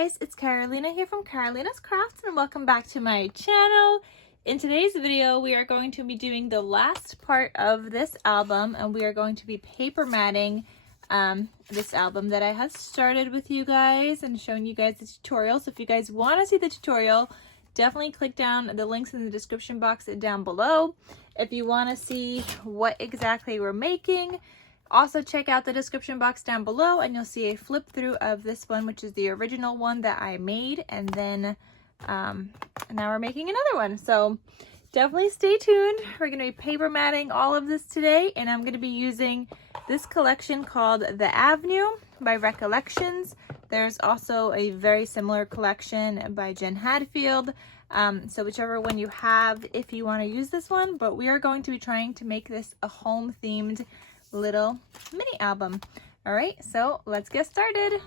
guys, it's Carolina here from KarolinasKrafts and welcome back to my channel. In today's video, we are going to be doing the last part of this album and we are going to be paper matting this album that I have started with you guys and showing you guys the tutorial. So if you guys want to see the tutorial, definitely click down the links in the description box down below. If you want to see what exactly we're making, also check out the description box down below and you'll see a flip through of this one, which is the original one that I made, and then now we're making another one. So definitely stay tuned. We're going to be paper matting all of this today, and I'm going to be using this collection called The Avenue by Recollections. There's also a very similar collection by Jen Hadfield. So whichever one you have, if you want to use this one, but we are going to be trying to make this a home themed little mini album. All right, so let's get started.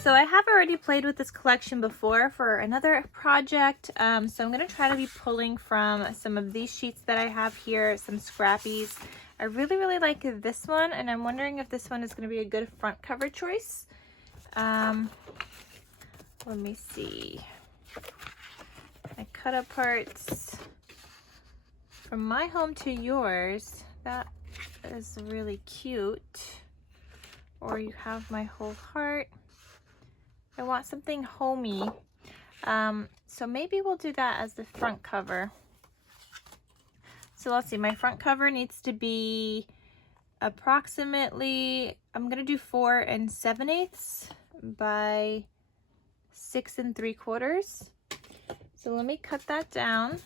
So I have already played with this collection before for another project, so I'm going to try to be pulling from some of these sheets that I have here, some scrappies. I really like this one, and I'm wondering if this one is going to be a good front cover choice. Let me see. My cut up parts from my home to yours. That is really cute. Or you have my whole heart. I want something homey. So maybe we'll do that as the front cover. So let's see, my front cover needs to be approximately, I'm gonna do 4 7/8 by 6 3/4. So let me cut that down.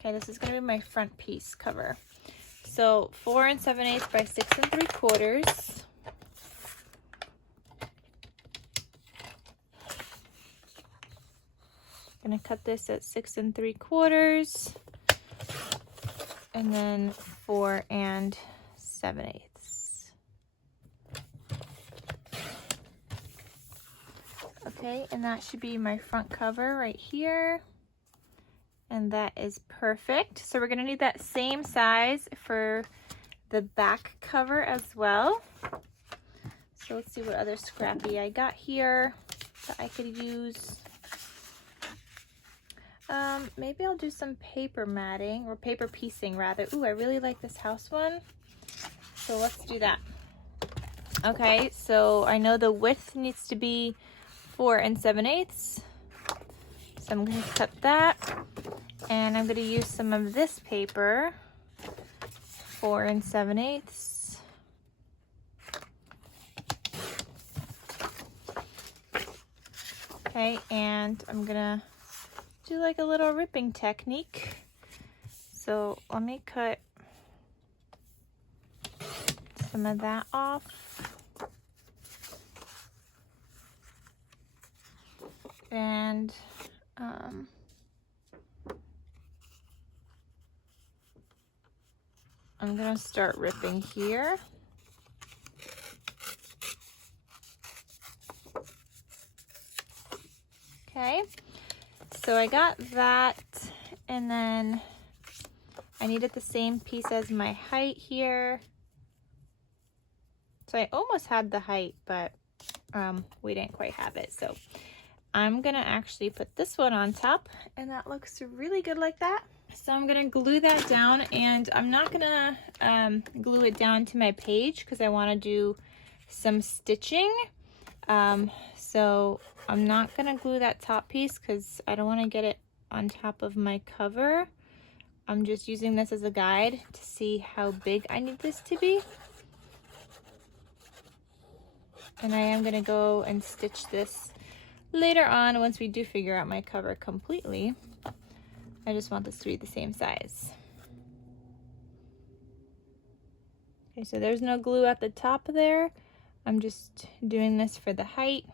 Okay, this is gonna be my front piece cover. So 4 7/8 by 6 3/4. Gonna cut this at 6 3/4 and then 4 7/8. Okay, and that should be my front cover right here, and that is perfect. So we're gonna need that same size for the back cover as well. So let's see what other scrappy I got here that I could use. Maybe I'll do some paper matting, or paper piecing rather. Ooh, I really like this house one. So let's do that. Okay, so I know the width needs to be 4 7/8. So I'm going to cut that. And I'm going to use some of this paper, 4 7/8. Okay, and I'm going to do like a little ripping technique. So let me cut some of that off. And I'm gonna start ripping here. Okay. So I got that, and then I needed the same piece as my height here. So I almost had the height, but we didn't quite have it. So I'm gonna actually put this one on top, and that looks really good like that. So I'm gonna glue that down, and I'm not gonna glue it down to my page because I wanna do some stitching. So I'm not gonna glue that top piece because I don't want to get it on top of my cover. I'm just using this as a guide to see how big I need this to be. And I am gonna go and stitch this later on once we do figure out my cover completely. I just want this to be the same size. Okay, so there's no glue at the top there. I'm just doing this for the height.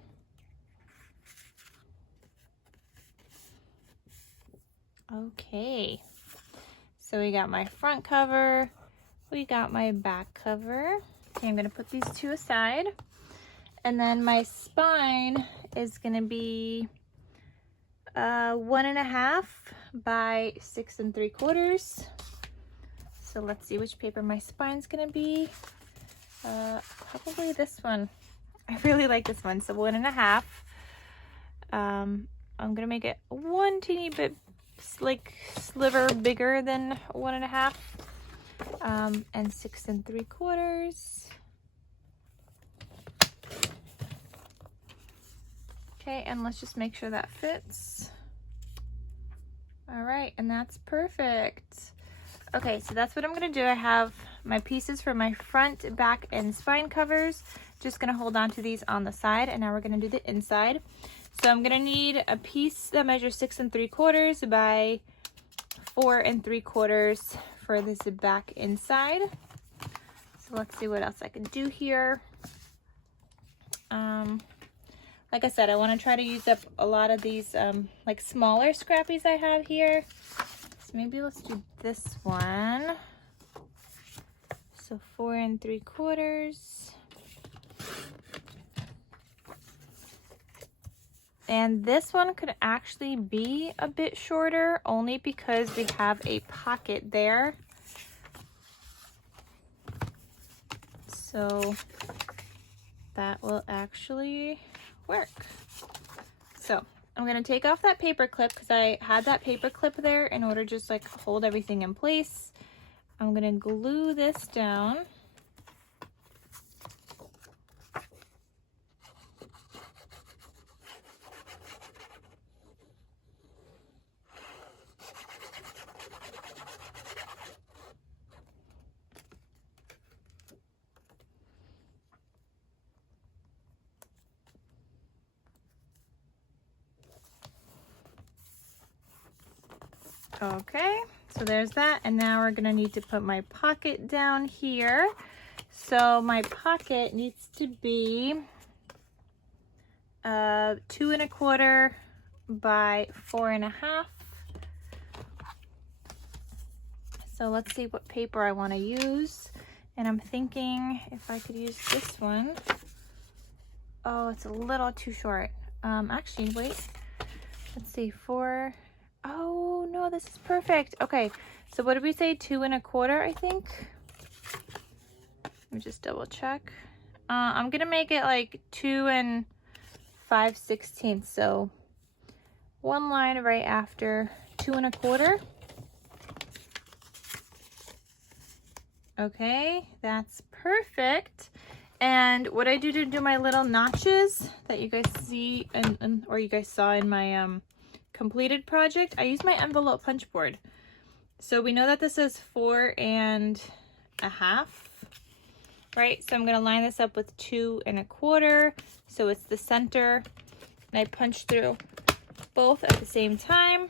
Okay, so we got my front cover, we got my back cover. Okay, I'm gonna put these two aside. And then my spine is gonna be 1.5 by 6 3/4. So let's see which paper my spine's gonna be. Probably this one. I really like this one. So 1 1/2. I'm gonna make it one teeny bit like sliver bigger than 1 1/2. And 6 3/4. Okay, and let's just make sure that fits. All right, and that's perfect. Okay, so that's what I'm gonna do. I have my pieces for my front, back, and spine covers. Just gonna hold on to these on the side, and now we're gonna do the inside. So I'm gonna need a piece that measures 6 3/4 by 4 3/4 for this back inside. So let's see what else I can do here. Like I said, I want to try to use up a lot of these like smaller scrappies I have here. So maybe let's do this one. So 4 3/4. And this one could actually be a bit shorter only because we have a pocket there. So that will actually work. So I'm going to take off that paper clip because I had that paper clip there in order to just like hold everything in place. I'm going to glue this down. Okay, so there's that, and now we're gonna need to put my pocket down here. So my pocket needs to be 2 1/4 by 4 1/2. So let's see what paper I want to use, and I'm thinking if I could use this one. Oh, it's a little too short. Actually, wait. Let's see, 4. Oh no, this is perfect. Okay, so what did we say? 2 1/4, I think. Let me just double check. I'm gonna make it like 2 5/16. So one line right after 2 1/4. Okay, that's perfect. And what I do to do my little notches that you guys see or you guys saw in my completed project, I use my envelope punch board. So we know that this is 4 1/2, right? So I'm gonna line this up with 2 1/4. So it's the center, and I punch through both at the same time.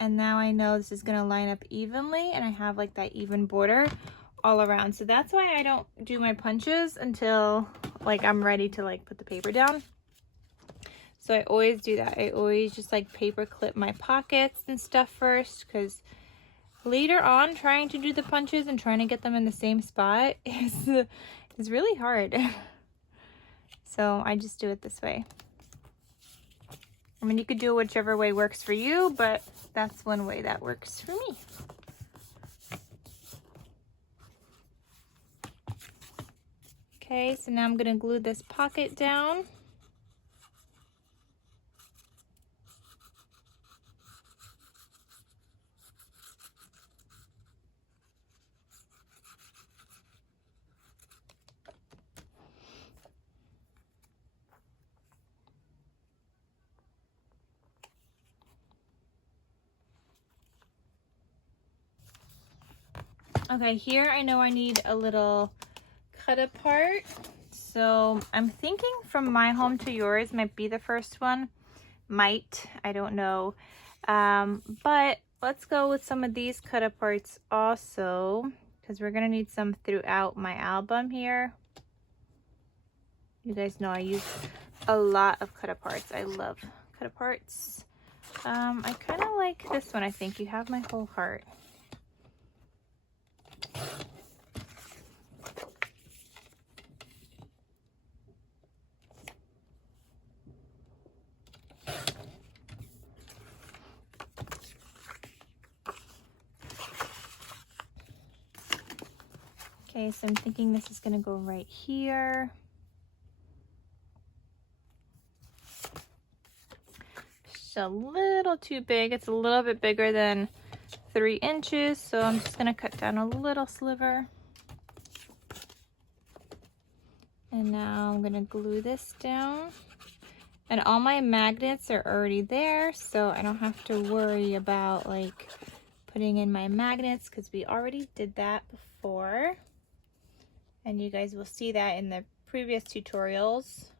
And now I know this is gonna line up evenly, and I have like that even border all around. So that's why I don't do my punches until like I'm ready to like put the paper down. So I always do that. I always just like paper clip my pockets and stuff first, because later on trying to do the punches and trying to get them in the same spot is really hard. So I just do it this way. I mean, you could do it whichever way works for you, but that's one way that works for me. Okay, so now I'm gonna glue this pocket down. Okay, here I know I need a little cut apart. So I'm thinking from my home to yours might be the first one. Might, I don't know. But let's go with some of these cut aparts also, because we're gonna need some throughout my album here. You guys know I use a lot of cut aparts. I love cut aparts. I kind of like this one. I think You Have My Whole Heart. Okay, so I'm thinking this is gonna go right here. Just a little too big. It's a little bit bigger than 3 inches, so I'm just gonna cut down a little sliver. And now I'm gonna glue this down. And all my magnets are already there, so I don't have to worry about like putting in my magnets because we already did that before. And you guys will see that in the previous tutorials.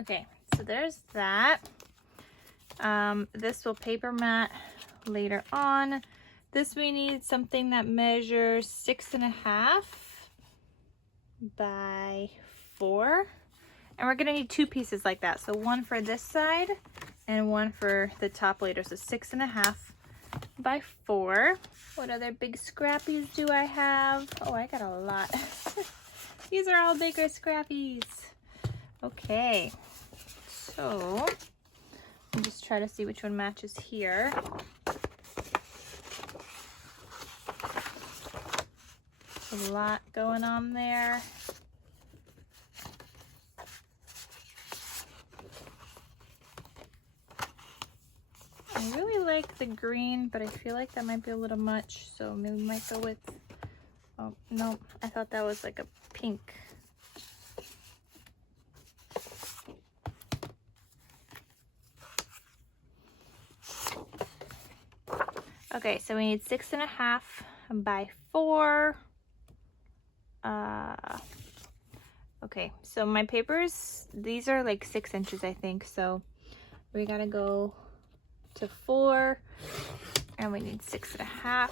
Okay, so there's that. This will paper mat later on. This we need something that measures 6.5 by 4. And we're gonna need 2 pieces like that. So one for this side and one for the top later. So 6.5 by 4. What other big scrappies do I have? Oh, I got a lot. These are all bigger scrappies. Okay, so I'll just try to see which one matches here. A lot going on there. I really like the green, but I feel like that might be a little much, so maybe we might go with, oh no, I thought that was like a pink. Okay, so we need 6.5 by 4. Okay, so my papers, these are like 6 inches, I think, so we gotta go to 4, and we need 6.5.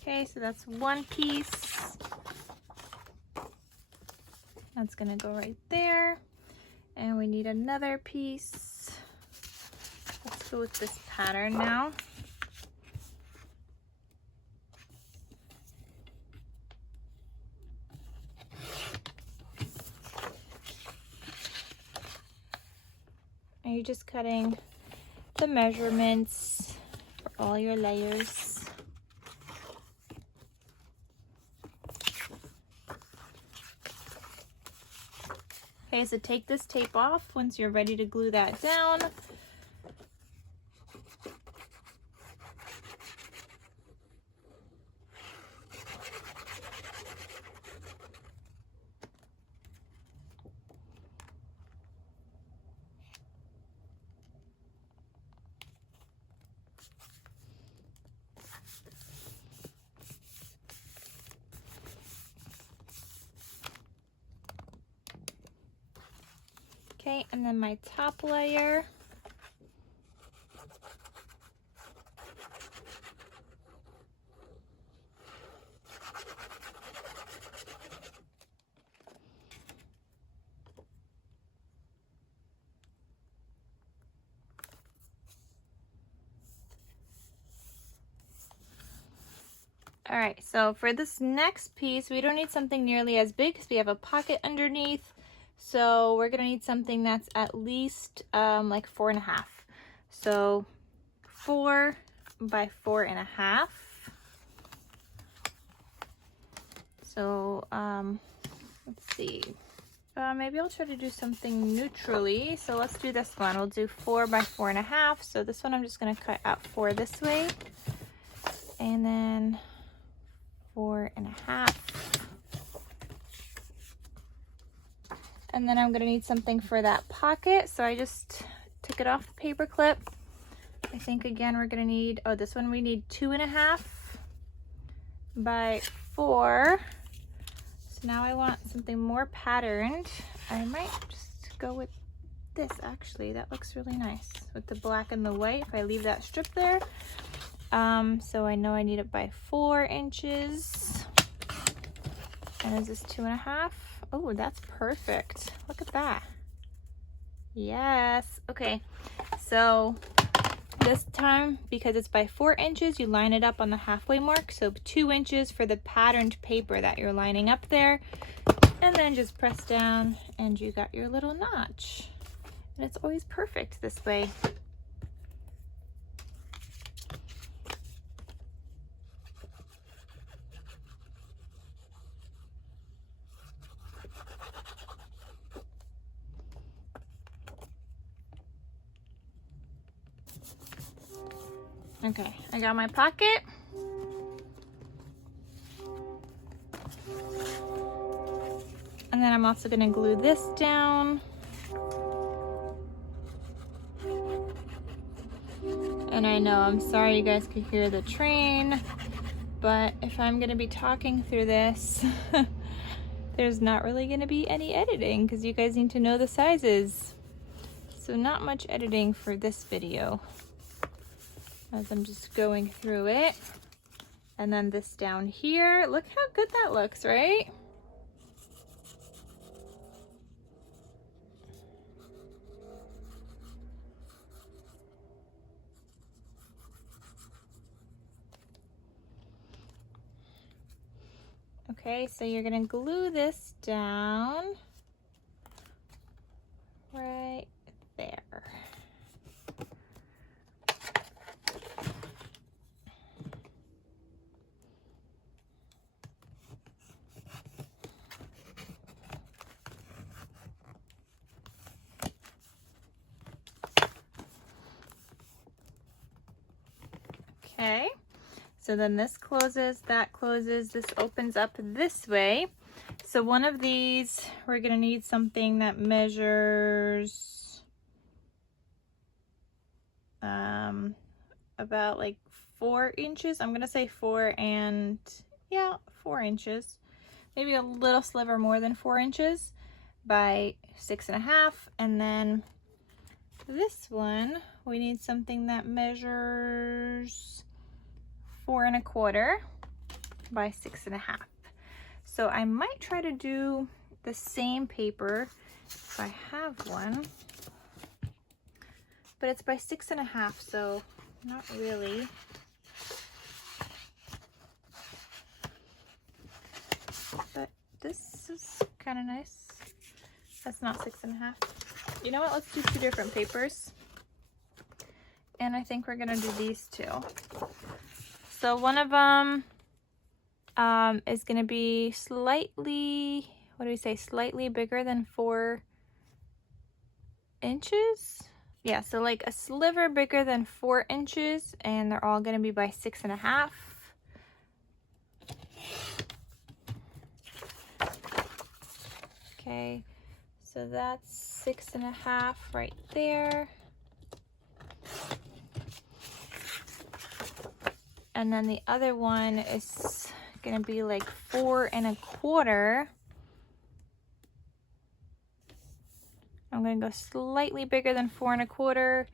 Okay, so that's one piece. That's gonna go right there. And we need another piece. Let's go with this pattern now. And you're just cutting the measurements for all your layers. Okay, so take this tape off once you're ready to glue that down. Okay, and then my top layer. All right, so for this next piece, we don't need something nearly as big because we have a pocket underneath. So we're gonna need something that's at least like 4.5. So 4 by 4.5. So let's see. Maybe I'll try to do something neutrally. So let's do this one. We'll do 4 by 4.5. So this one I'm just gonna cut out 4 this way, and then 4.5. And then I'm gonna need something for that pocket. So I just took it off the paper clip. I think again we're gonna need, oh, this one we need 2.5 by 4. So now I want something more patterned. I might just go with this actually. That looks really nice with the black and the white if I leave that strip there. So I know I need it by 4 inches. And is this 2.5? Oh, that's perfect. Look at that. Yes. Okay, so this time, because it's by 4 inches, you line it up on the halfway mark. So 2 inches for the patterned paper that you're lining up there. And then just press down and you got your little notch. And it's always perfect this way. Okay, I got my pocket. And then I'm also gonna glue this down. And I know, I'm sorry you guys could hear the train, but if I'm gonna be talking through this, there's not really gonna be any editing because you guys need to know the sizes. So not much editing for this video, as I'm just going through it. And then this down here, look how good that looks, right? Okay, so you're gonna glue this down right there. Okay, so then this closes, that closes, this opens up this way. So one of these, we're gonna need something that measures about like 4 inches. I'm gonna say 4 inches. Maybe a little sliver more than 4 inches by 6.5. And then this one, we need something that measures 4 1/4 by 6.5. So I might try to do the same paper if I have one, but it's by 6.5, so not really. But this is kind of nice. That's not 6.5. You know what? Let's do 2 different papers. And I think we're gonna do these two. So one of them is gonna be slightly, what do we say? Slightly bigger than 4 inches. Yeah, so like a sliver bigger than 4 inches, and they're all gonna be by 6.5. Okay, so that's 6.5 right there. And then the other one is gonna be like 4 1/4. I'm gonna go slightly bigger than 4 1/4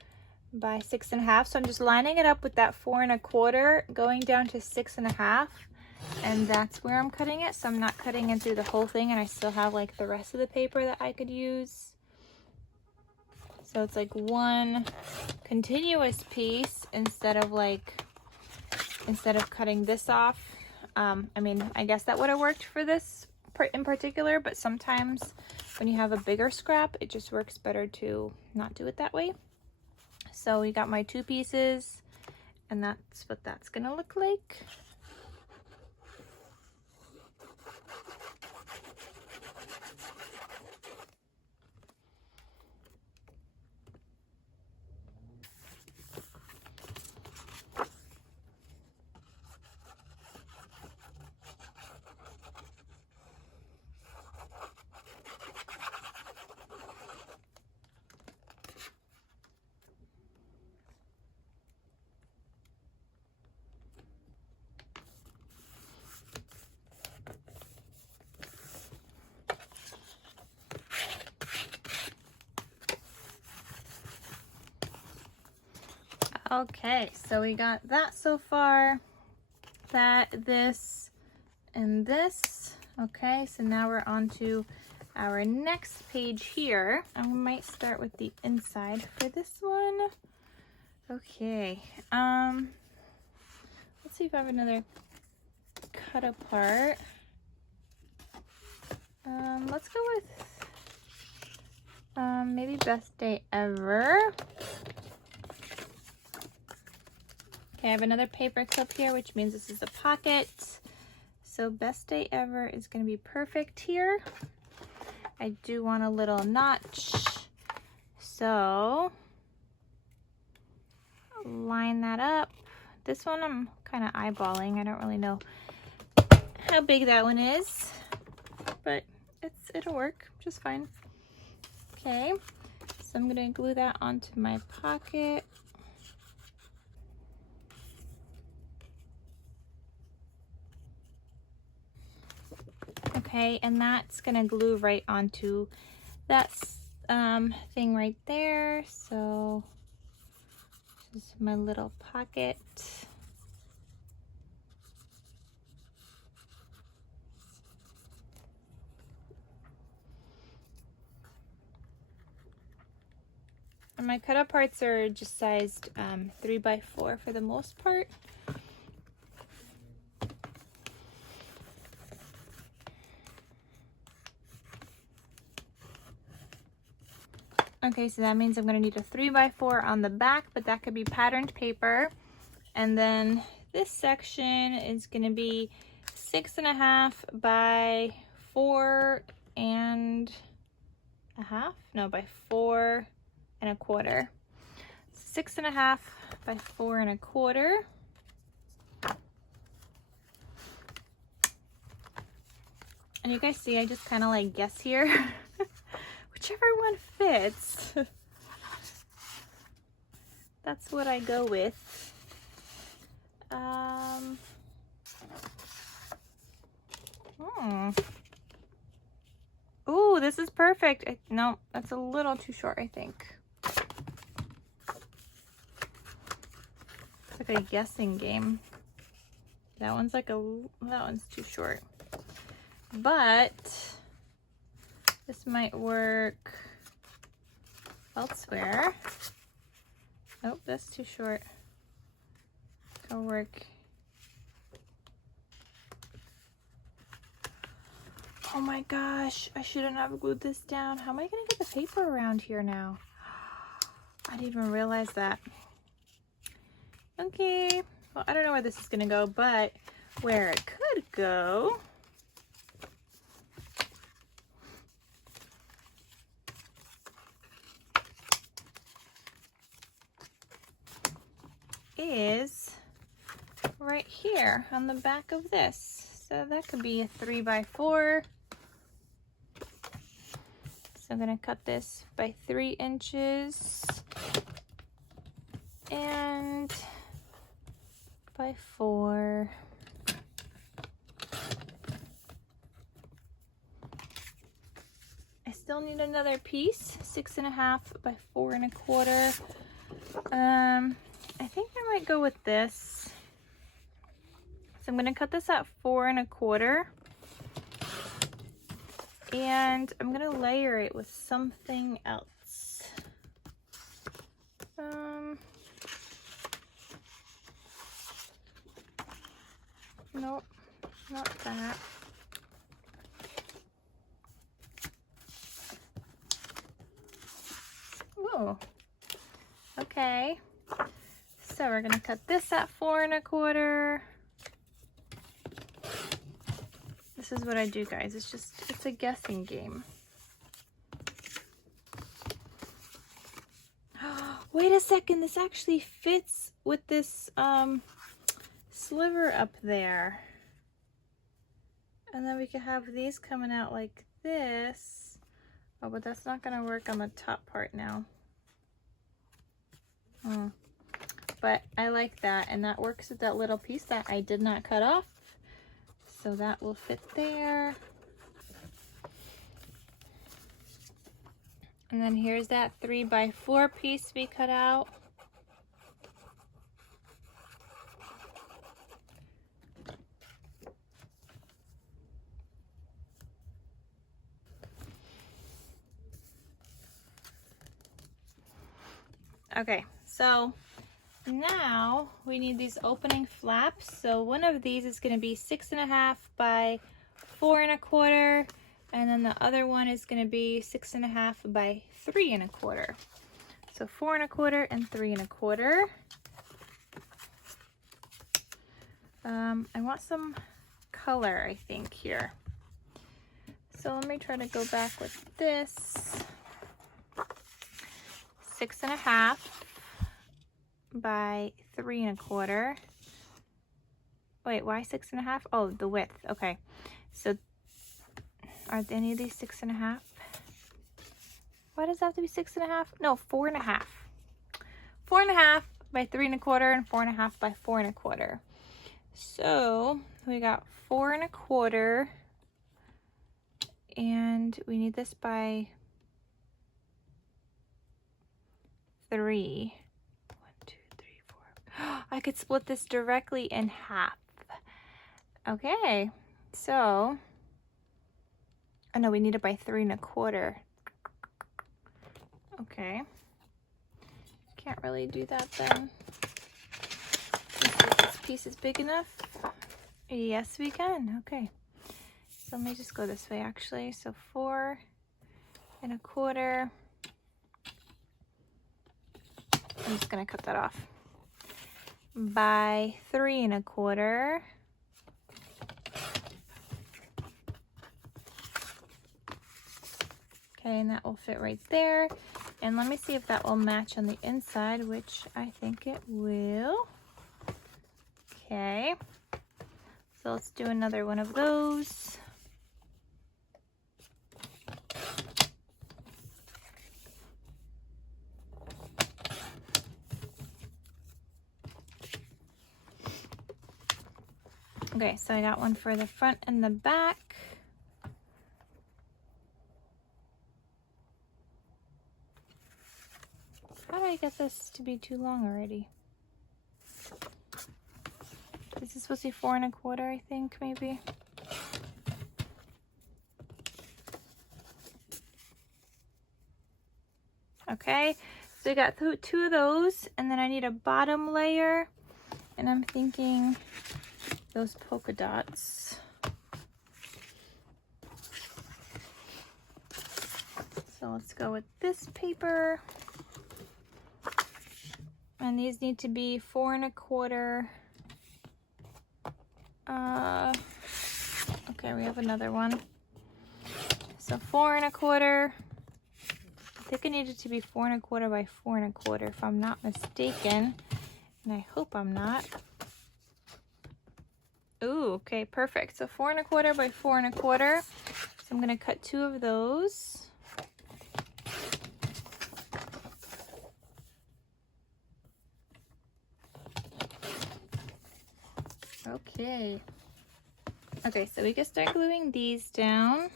by 6.5. So I'm just lining it up with that 4 1/4, going down to 6.5, and that's where I'm cutting it. So I'm not cutting it through the whole thing, and I still have like the rest of the paper that I could use. So it's like one continuous piece instead of cutting this off. I mean, I guess that would have worked for this in particular, but sometimes when you have a bigger scrap, it just works better to not do it that way. So we got my 2 pieces, and that's what that's gonna look like. Okay, so we got that so far, that, this, and this. Okay, so now we're on to our next page here. I might start with the inside for this one. Okay, let's see if I have another cut apart. Let's go with maybe best day ever. Okay, I have another paper clip here, which means this is the pocket. So best day ever is going to be perfect here. I do want a little notch, so line that up. This one I'm kind of eyeballing. I don't really know how big that one is, but it'll work just fine. Okay, so I'm gonna glue that onto my pocket. Okay, and that's gonna glue right onto that thing right there. So this is my little pocket. And my cutout parts are just sized 3x4 for the most part. Okay, so that means I'm going to need a 3x4 on the back, but that could be patterned paper. And then this section is going to be 6.5 by 4.5. No, by 4 1/4. 6.5 by 4 1/4. And you guys see, I just kind of like guess here. Whichever one fits. That's what I go with. Ooh, this is perfect. No, that's a little too short, I think. It's like a guessing game. That one's too short. But this might work elsewhere. Nope, that's too short. It'll work. Oh my gosh, I shouldn't have glued this down. How am I gonna get the paper around here now? I didn't even realize that. Okay, well, I don't know where this is gonna go, but where it could go is right here on the back of this. So that could be a 3x4. So I'm gonna cut this by 3 inches and by 4. I still need another piece, 6.5 by 4 1/4. I think I might go with this. So I'm gonna cut this at 4 1/4. And I'm gonna layer it with something else. Nope, not that. Ooh, okay. So we're gonna cut this at 4 1/4. This is what I do, guys. It's a guessing game. Wait a second, this actually fits with this sliver up there. And then we could have these coming out like this. Oh, but that's not gonna work on the top part now. But I like that, and that works with that little piece that I did not cut off. So that will fit there. And then here's that 3x4 piece we cut out. Okay, so now we need these opening flaps. So one of these is going to be 6.5 by 4 1/4, And then the other one is going to be 6.5 by 3 1/4. So 4 1/4 and 3 1/4. I want some color, I think, here. So let me try to go back with this. 6.5 by 3 1/4. Wait, why 6.5? Oh, the width. Okay. So are any of these 6.5? Why does that have to be 6.5? No, 4.5. 4.5 by 3 1/4 and 4.5 by 4 1/4. So we got 4 1/4, and we need this by 3. 1, 2, 3, 4. I could split this directly in half. Okay, so, oh no, we need it by 3 1/4. Okay, can't really do that then. Let's see if this piece is big enough. Yes, we can. Okay, so let me just go this way actually. So 4 1/4. I'm just gonna cut that off. By 3 1/4. Okay, and that will fit right there. And let me see if that will match on the inside, which I think it will. Okay, so let's do another one of those. Okay, so I got one for the front and the back. How do I get this to be too long already? Is this supposed to be 4 1/4, I think, maybe? Okay, so we got two of those, and then I need a bottom layer, and I'm thinking those polka dots. So let's go with this paper. And these need to be 4 1/4. Okay, we have another one. So 4 1/4. I think I need it to be 4 1/4 by 4 1/4 if I'm not mistaken. And I hope I'm not. Ooh, okay, perfect. So 4 1/4 by 4 1/4. So I'm gonna cut 2 of those. Okay. Okay, so we can start gluing these down.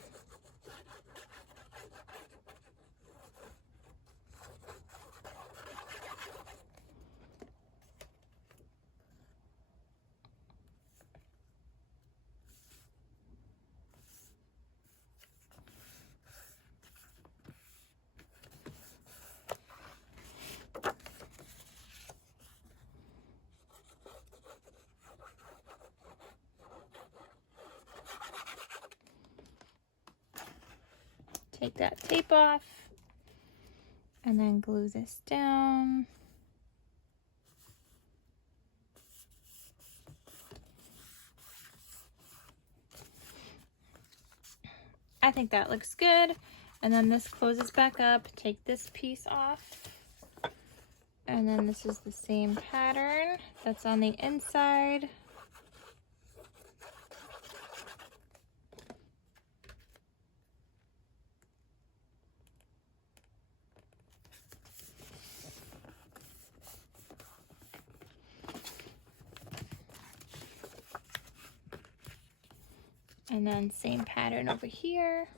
Take that tape off and then glue this down. I think that looks good. And then this closes back up. Take this piece off. And then this is the same pattern that's on the inside. And then same pattern over here.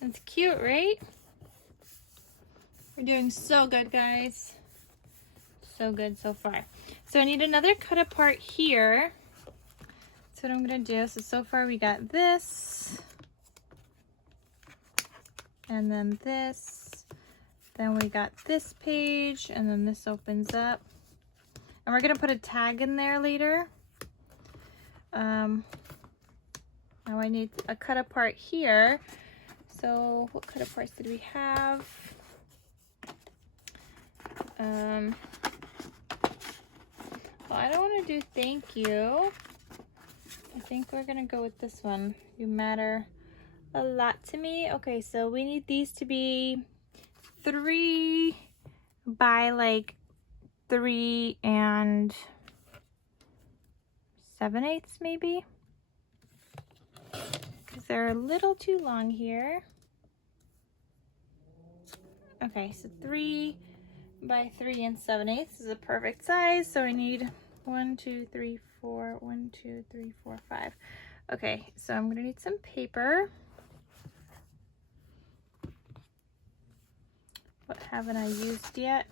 That's cute, right? We're doing so good, guys. So good so far. So I need another cut apart here. So what I'm gonna do, so far we got this, and then this, then we got this page, and then this opens up. And we're gonna put a tag in there later. Now I need a cut apart here. So what cut aparts did we have? Well, I don't want to do thank you. I think we're gonna go with this one. You matter a lot to me. Okay, so we need these to be 3 by like 3 7/8 maybe, because they're a little too long here. Okay, so 3 by 3 7/8 is a perfect size. So I need 1, 2, 3, 4, 1, 2, 3, 4, 5. Okay, so I'm gonna need some paper. What haven't I used yet?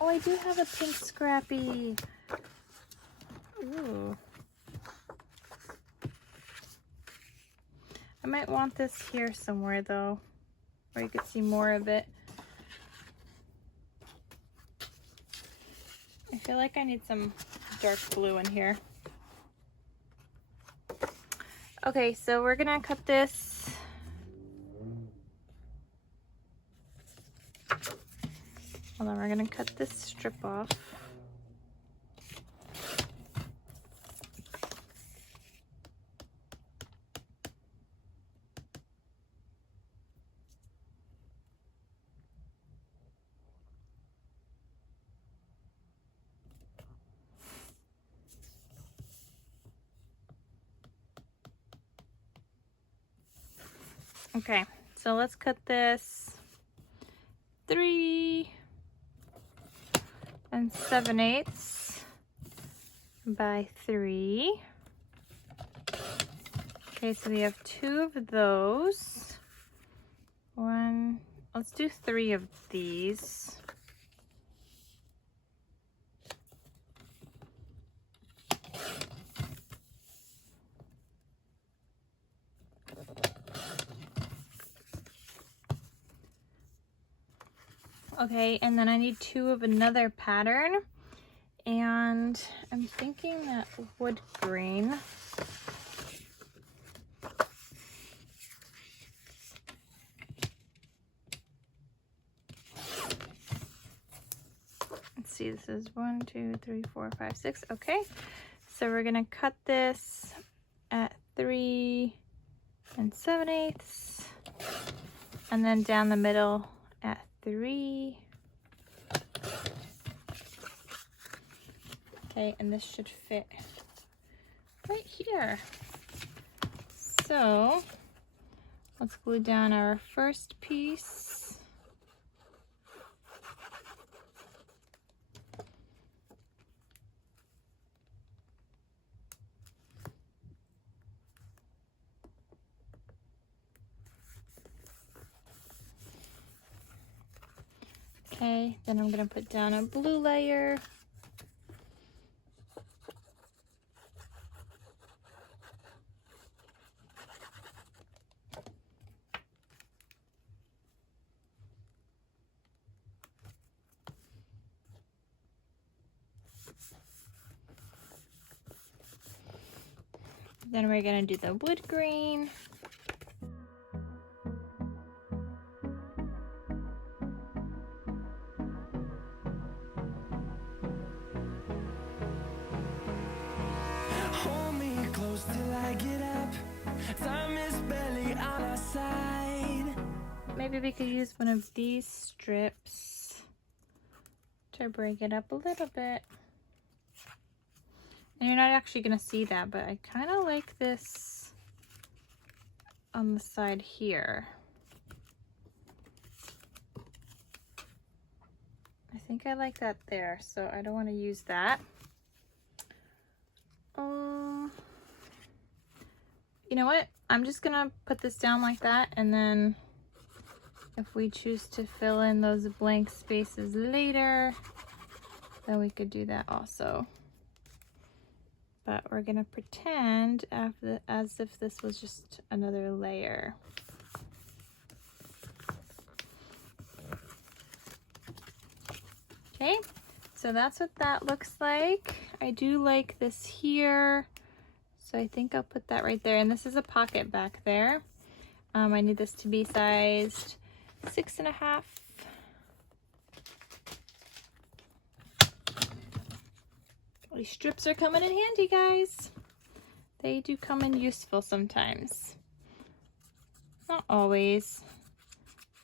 Oh, I do have a pink scrappy. Ooh. I might want this here somewhere though, where you could see more of it. I feel like I need some dark blue in here. Okay, so we're gonna cut this. Hold on, we're gonna cut this strip off. Okay, so let's cut this 3 7/8 by 3. Okay, so we have 2 of those. Let's do 3 of these. Okay, and then I need 2 of another pattern, and I'm thinking that wood grain. Let's see, this is 1, 2, 3, 4, 5, 6. Okay, so we're gonna cut this at 3 7/8, and then down the middle at 3. Okay, and this should fit right here. So let's glue down our first piece. Okay, then I'm gonna put down a blue layer. Then we're gonna do the wood grain. Hold me close till I get up. Time is barely on our side. Maybe we could use one of these strips to break it up a little bit. And you're not actually gonna see that, but I kind of like this on the side here. I think I like that there, so I don't want to use that. You know what? I'm just gonna put this down like that, and then if we choose to fill in those blank spaces later, then we could do that also. but we're gonna pretend as if this was just another layer. Okay, so that's what that looks like. I do like this here, so I think I'll put that right there. And this is a pocket back there. I need this to be sized 6.5. These strips are coming in handy, guys. They do come in useful sometimes. Not always,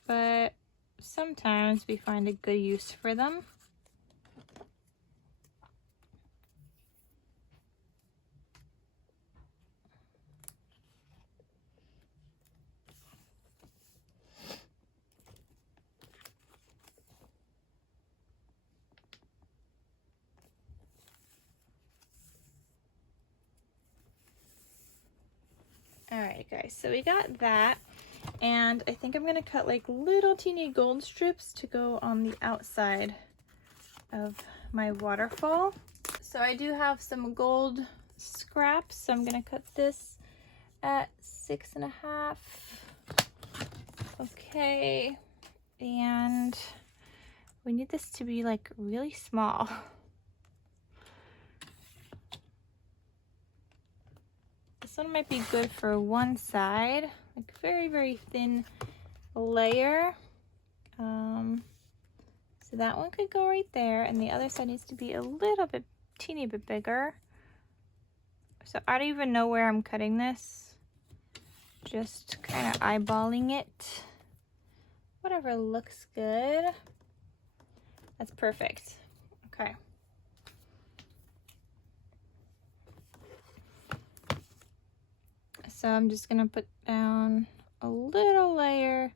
but sometimes we find a good use for them. Alright guys, so we got that, and I think I'm going to cut like little teeny gold strips to go on the outside of my waterfall. So I do have some gold scraps, so I'm going to cut this at 6.5. Okay, and we need this to be like really small. This one might be good for one side, like very, very thin layer. So that one could go right there, and the other side needs to be a little bit, teeny bit bigger. So I don't even know where I'm cutting this. Just kind of eyeballing it. Whatever looks good. That's perfect. Okay. So I'm just gonna put down a little layer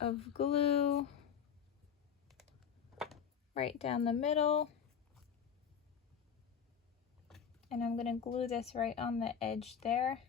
of glue right down the middle. And I'm gonna glue this right on the edge there.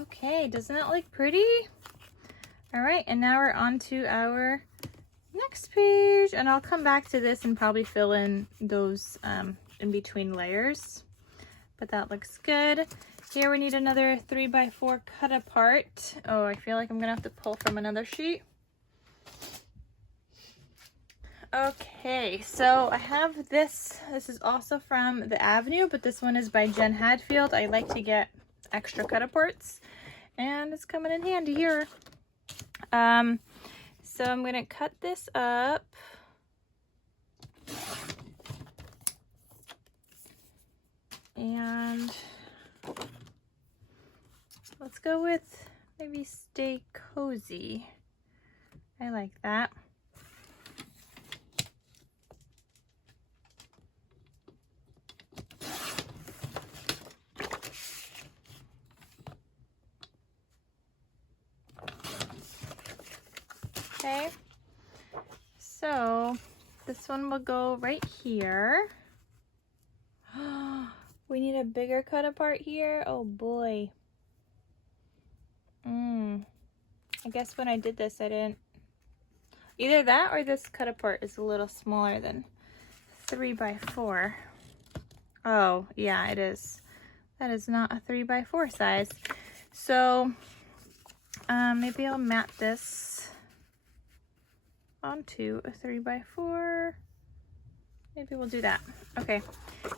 Okay, doesn't that look pretty? All right, and now we're on to our next page, and I'll come back to this and probably fill in those in between layers, but that looks good. Here we need another 3x4 cut apart. Oh, I feel like I'm gonna have to pull from another sheet. Okay, so I have this. This is also from the Avenue, but this one is by Jen Hadfield. I like to get extra cut aparts, and it's coming in handy here. So I'm gonna cut this up. And let's go with maybe Stay Cozy. I like that. Okay, so this one will go right here. We need a bigger cut apart here. Oh boy. I guess when I did this, I didn't. Either that or this cut apart is a little smaller than 3x4. Oh, yeah, it is. That is not a 3x4 size. So maybe I'll mat this onto a 3x4. Maybe we'll do that. Okay,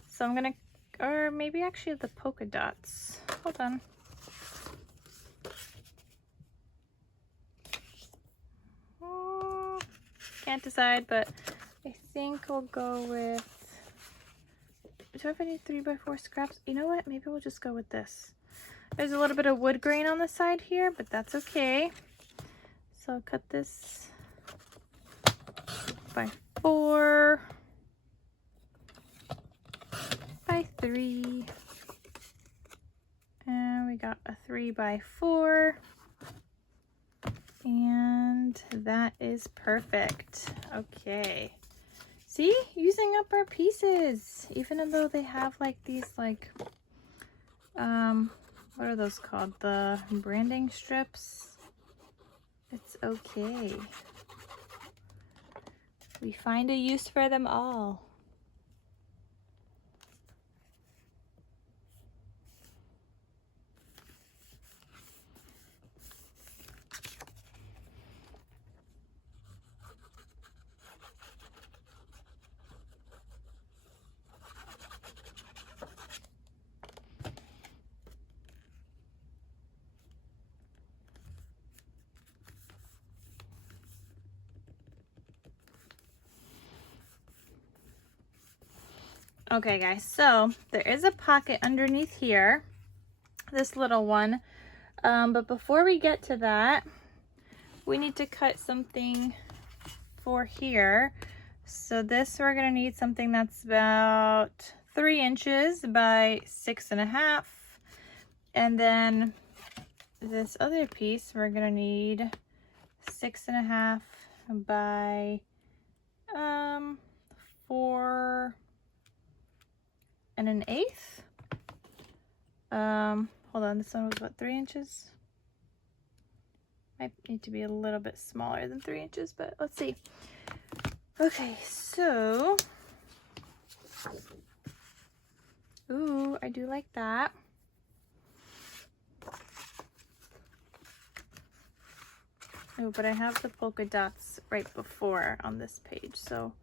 so I'm gonna, or maybe actually the polka dots. Hold on. Can't decide, but I think we'll go with, do I have any 3x4 scraps? You know what? Maybe we'll just go with this. There's a little bit of wood grain on the side here, but that's okay. So I'll cut this by 4 by 3. And we got a 3 by 4. And that is perfect. Okay. See, using up our pieces, even though they have like these like, what are those called? The branding strips. It's okay. We find a use for them all. Okay guys, so there is a pocket underneath here, this little one, but before we get to that, we need to cut something for here. So this, we're gonna need something that's about 3 inches by 6.5, and then this other piece we're gonna need 6.5 by 4 1/8. Hold on, this one was what, 3 inches? Might need to be a little bit smaller than 3 inches, but let's see. Okay, so, ooh, I do like that. Oh, but I have the polka dots right before on this page, so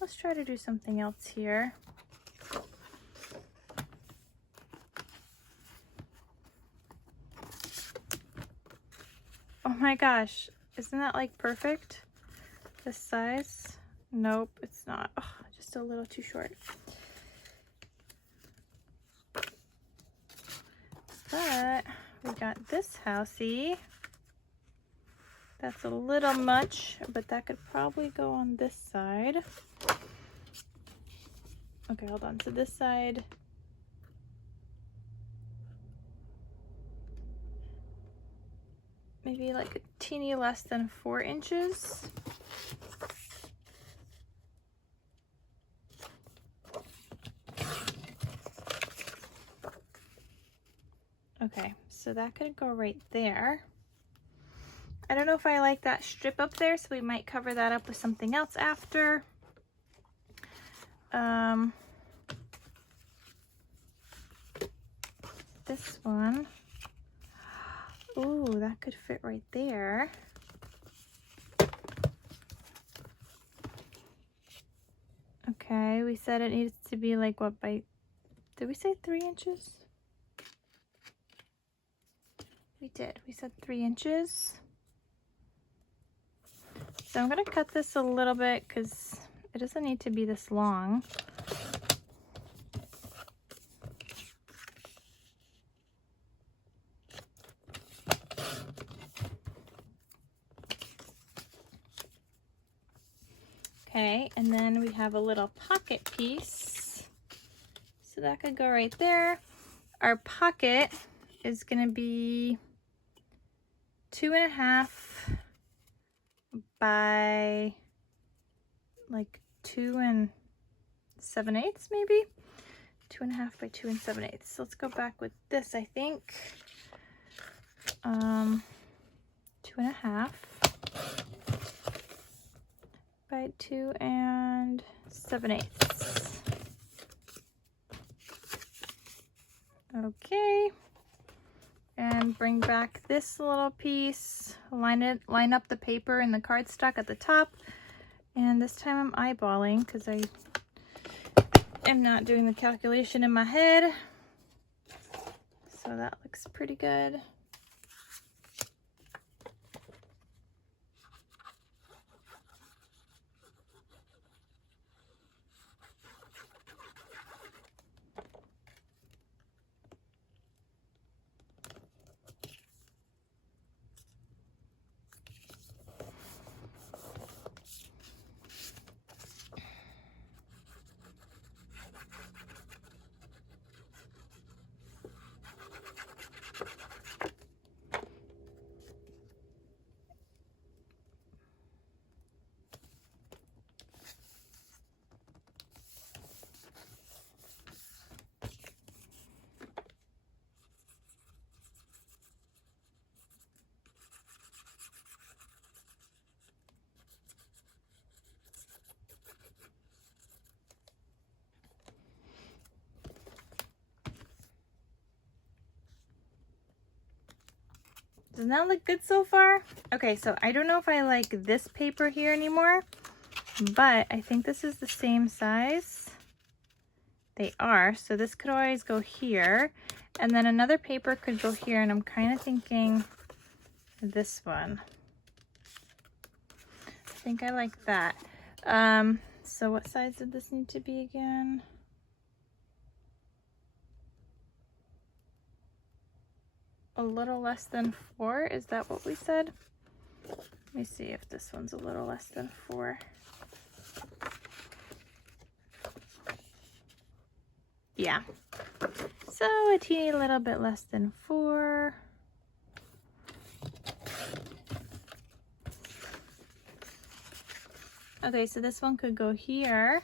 let's try to do something else here. Oh my gosh, isn't that like perfect? This size? Nope, it's not. Oh, just a little too short. But we got this housey. That's a little much, but that could probably go on this side. Okay, hold on. So this side, maybe like a teeny less than 4 inches. Okay, so that could go right there. I don't know if I like that strip up there, so we might cover that up with something else after. This one. Ooh, that could fit right there. Okay, we said it needs to be like what, by, did we say 3 inches? We did. We said 3 inches. So I'm going to cut this a little bit because it doesn't need to be this long. Okay, and then we have a little pocket piece. So that could go right there. Our pocket is going to be 2.5 by like 2 7/8 maybe. 2.5 by 2 7/8. So let's go back with this, I think. 2.5 by 2 7/8. Okay. And bring back this little piece, line up the paper and the cardstock at the top. And this time I'm eyeballing because I am not doing the calculation in my head. So that looks pretty good. Doesn't that look good so far? Okay, so I don't know if I like this paper here anymore, but I think this is the same size. They are, so this could always go here, and then another paper could go here, and I'm kind of thinking this one. I think I like that. So what size did this need to be again? A little less than 4, is that what we said? Let me see if this one's a little less than 4. Yeah, so a teeny little bit less than 4. Okay, so this one could go here,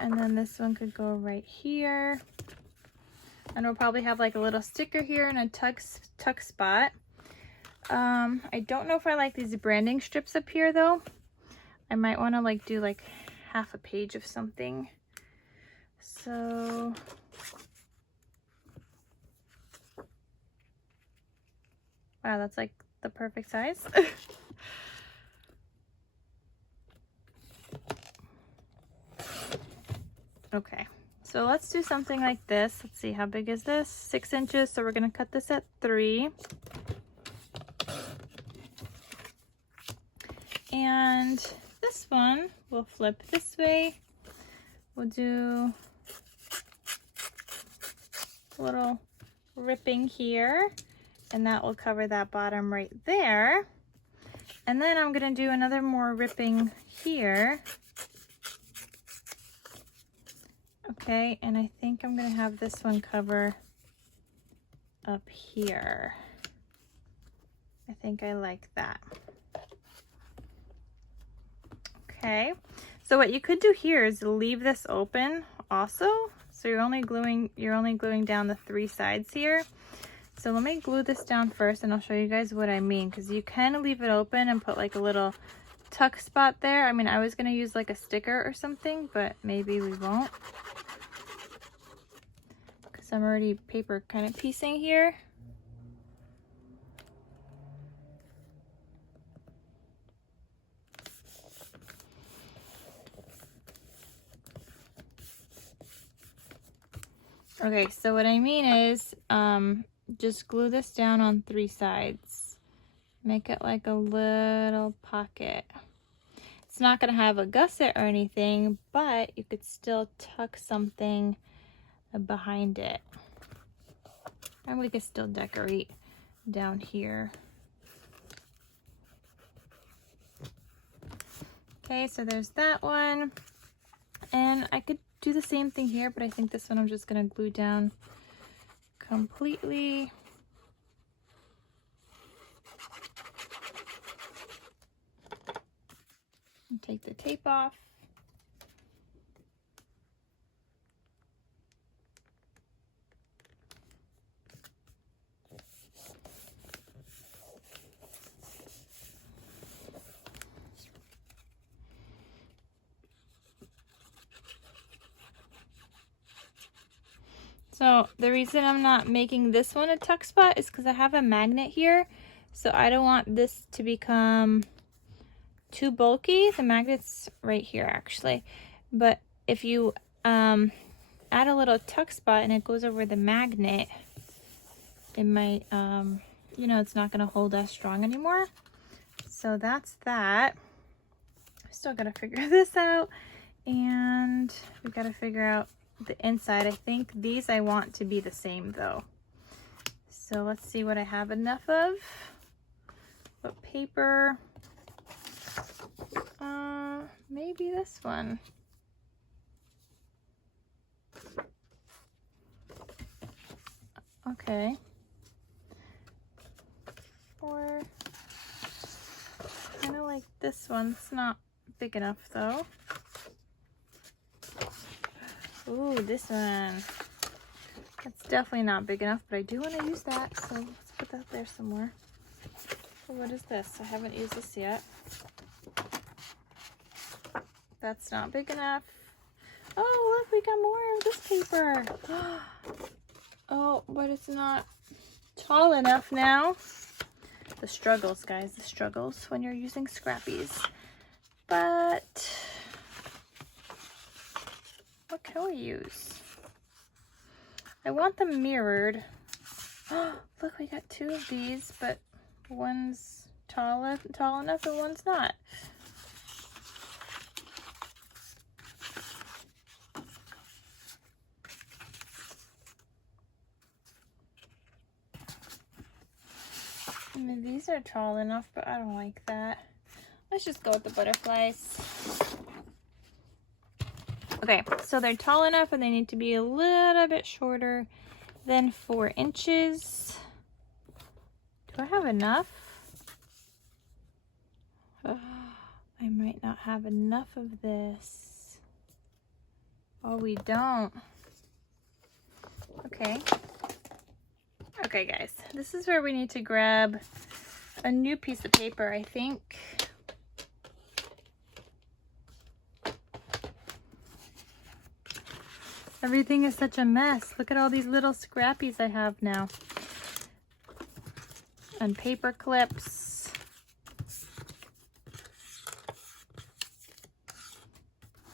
and then this one could go right here. And we'll probably have like a little sticker here and a tuck spot. I don't know if I like these branding strips up here though. I might want to like do like half a page of something. So wow, that's like the perfect size. Okay, so let's do something like this. Let's see, how big is this? 6 inches, so we're going to cut this at 3. And this one we'll flip this way. We'll do a little ripping here, and that will cover that bottom right there. And then I'm going to do another more ripping here. Okay, and I think I'm going to have this one cover up here. I think I like that. Okay, so what you could do here is leave this open also. So you're only gluing down the 3 sides here. So let me glue this down first, and I'll show you guys what I mean, because you can leave it open and put like a little tuck spot there. I mean, I was going to use like a sticker or something, but maybe we won't, because I'm already paper kind of piecing here. Okay, so what I mean is just glue this down on 3 sides. Make it like a little pocket. It's not going to have a gusset or anything, but you could still tuck something behind it. And we could still decorate down here. Okay, so there's that one. And I could do the same thing here, but I think this one I'm just going to glue down completely. And take the tape off. So the reason I'm not making this one a tuck spot is because I have a magnet here. So I don't want this to become too bulky. The magnet's right here actually. But if you add a little tuck spot and it goes over the magnet, it might, you know, it's not going to hold as strong anymore. So that's that. Still got to figure this out. And we've got to figure out the inside. I think these I want to be the same though. So let's see what I have enough of. What paper? Maybe this one. Okay. Or kind of like this one. It's not big enough though. Ooh, this one. That's definitely not big enough, but I do want to use that, so let's put that there somewhere. So what is this? I haven't used this yet. That's not big enough. Oh, look, we got more of this paper. Oh, but it's not tall enough now. The struggles, guys, the struggles when you're using scrappies. But what can we use? I want them mirrored. Oh, look, we got two of these, but one's tall enough and one's not. I mean, these are tall enough, but I don't like that. Let's just go with the butterflies. Okay, so they're tall enough and they need to be a little bit shorter than 4 inches. Do I have enough? Oh, I might not have enough of this. Oh, we don't. Okay. Okay, guys, this is where we need to grab a new piece of paper, I think. Everything is such a mess. Look at all these little scrappies I have now. And paper clips.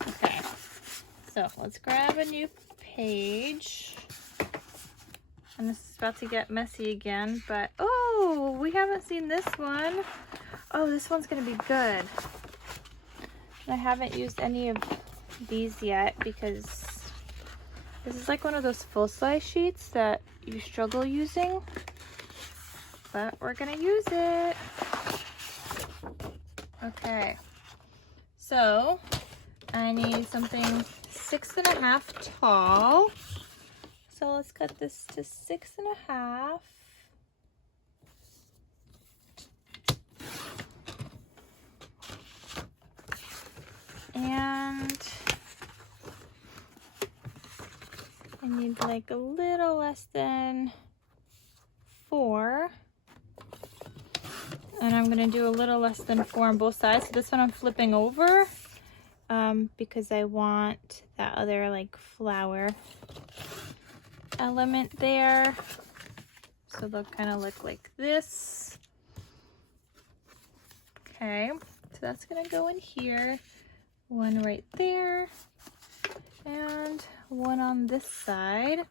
Okay, so let's grab a new page. And this is about to get messy again, but oh, we haven't seen this one. Oh, this one's gonna be good. I haven't used any of these yet because this is like one of those full size sheets that you struggle using, but we're gonna use it. Okay, so I need something 6.5 tall. So let's cut this to 6.5. And I need like a little less than 4. And I'm gonna do a little less than 4 on both sides. So this one I'm flipping over because I want that other like flower element there. So they'll kind of look like this. Okay, so that's gonna go in here. One right there. And one on this side.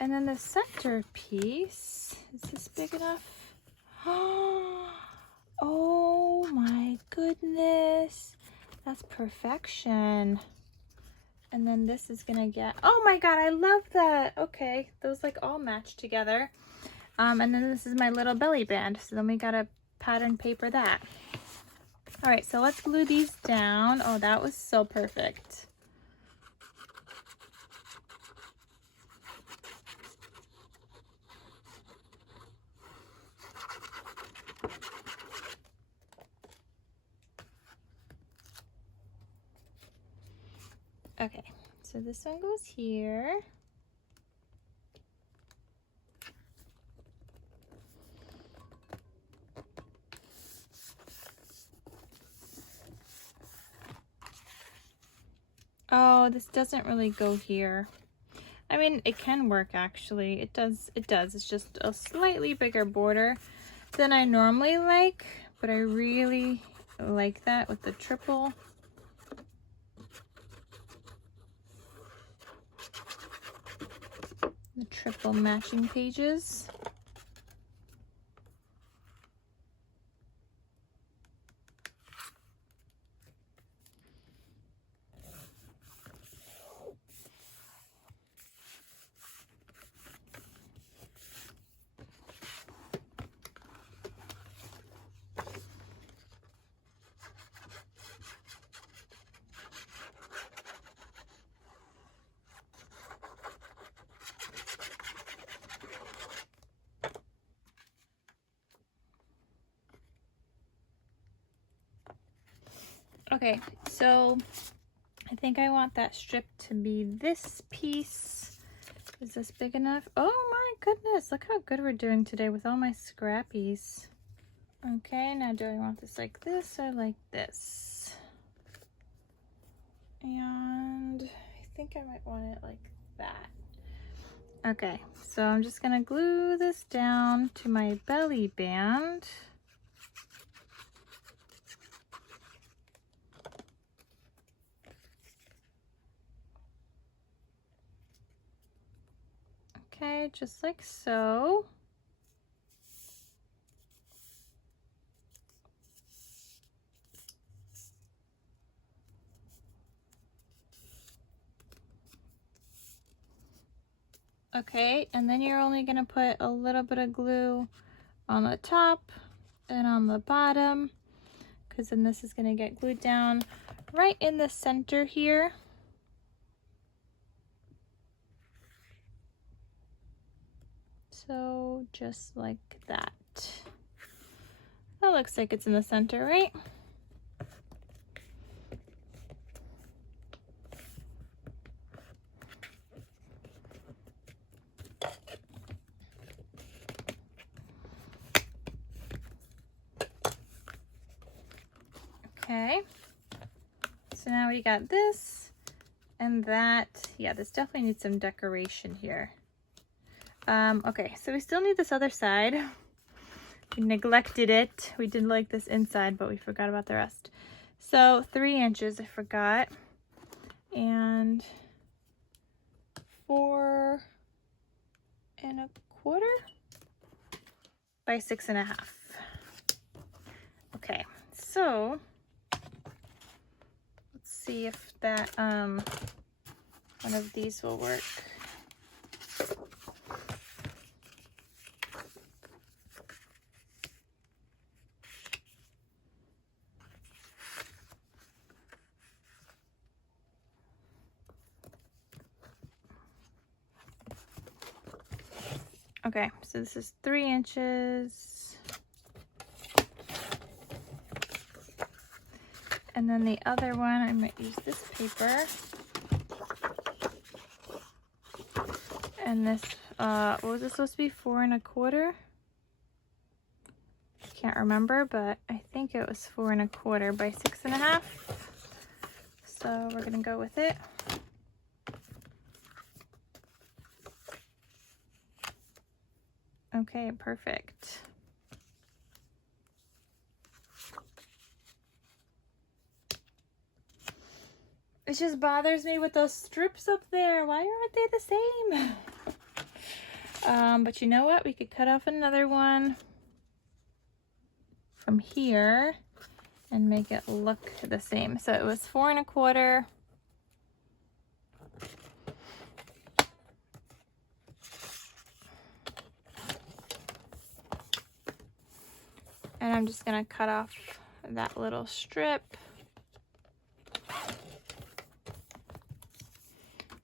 And then the center piece, is this big enough? Oh my goodness. That's perfection. And then this is gonna get, oh my god, I love that. Okay, those like all match together. And then this is my little belly band. So then we gotta pattern paper that. All right, so let's glue these down. Oh, that was so perfect. Okay, so this one goes here. Oh, this doesn't really go here. I mean, it can work actually. It does. It's just a slightly bigger border than I normally like, but I really like that with the triple. The triple matching pages. Okay, so I think I want that strip to be this piece. Is this big enough? Oh my goodness, look how good we're doing today with all my scrappies. Okay, now do I want this like this or like this? And I think I might want it like that. Okay, so I'm just gonna glue this down to my belly band. just like so. Okay, and then you're only gonna put a little bit of glue on the top and on the bottom, because then this is gonna get glued down right in the center here. So just like that. That looks like it's in the center, right? Okay, so now we got this and that. Yeah, this definitely needs some decoration here. Okay, so we still need this other side. We neglected it. We did like this inside, but we forgot about the rest. So 3 inches, I forgot. And 4 1/4 by 6 1/2. Okay, so let's see if that one of these will work. Okay, so this is 3 inches. And then the other one, I might use this paper. And this, what was it supposed to be, 4 1/4? Can't remember, but I think it was 4 1/4 by 6 1/2. So we're gonna go with it. Okay, perfect. It just bothers me with those strips up there. Why aren't they the same? But you know what? We could cut off another one from here and make it look the same. So it was 4 1/4. And I'm just gonna cut off that little strip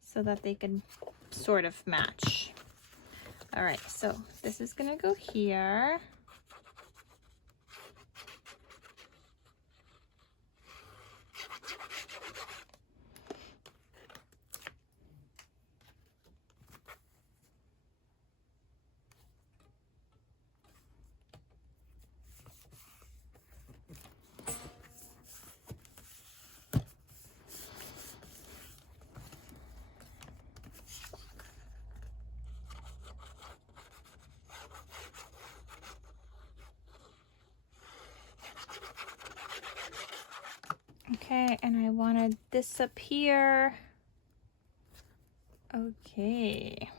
so that they can sort of match. All right, so this is gonna go here. Okay, and I wanted this up here. Okay.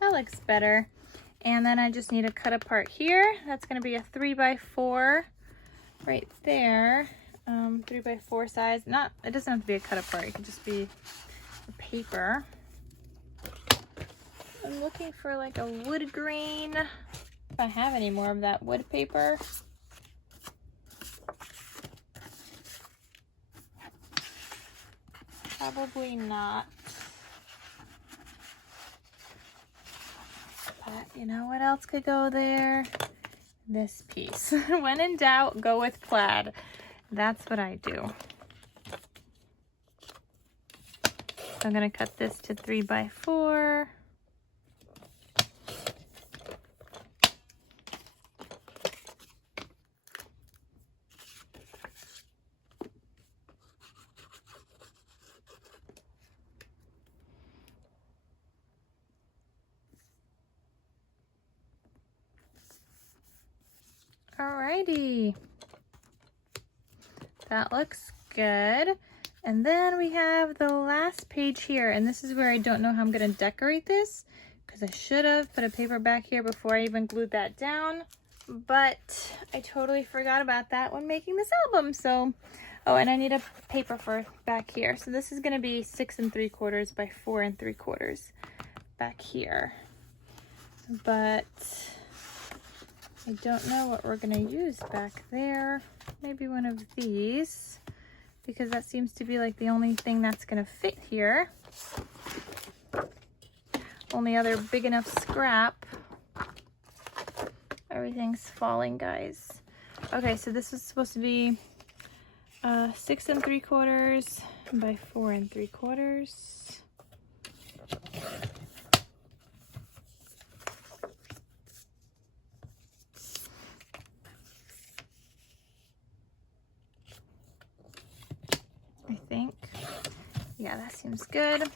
That looks better. And then I just need to cut a part here. That's going to be a 3 by 4 right there. 3 by 4 size. It doesn't have to be a cut apart. It can just be a paper. I'm looking for like a wood grain. If I have any more of that wood paper. Probably not. But you know what else could go there? This piece. When in doubt, go with plaid. That's what I do. So I'm going to cut this to 3 by 4. Alrighty. That looks good. And then we have the last page here, and this is where I don't know how I'm gonna decorate this because I should have put a paper back here before I even glued that down, but I totally forgot about that when making this album. So, oh, and I need a paper for back here. So this is gonna be 6 3/4 by 4 3/4 back here, but I don't know what we're gonna use back there. Maybe one of these, because that seems to be like the only thing that's gonna fit here. Only other big enough scrap. Everything's falling, guys. Okay, so this is supposed to be 6 3/4 by 4 3/4. I think. Yeah, that seems good.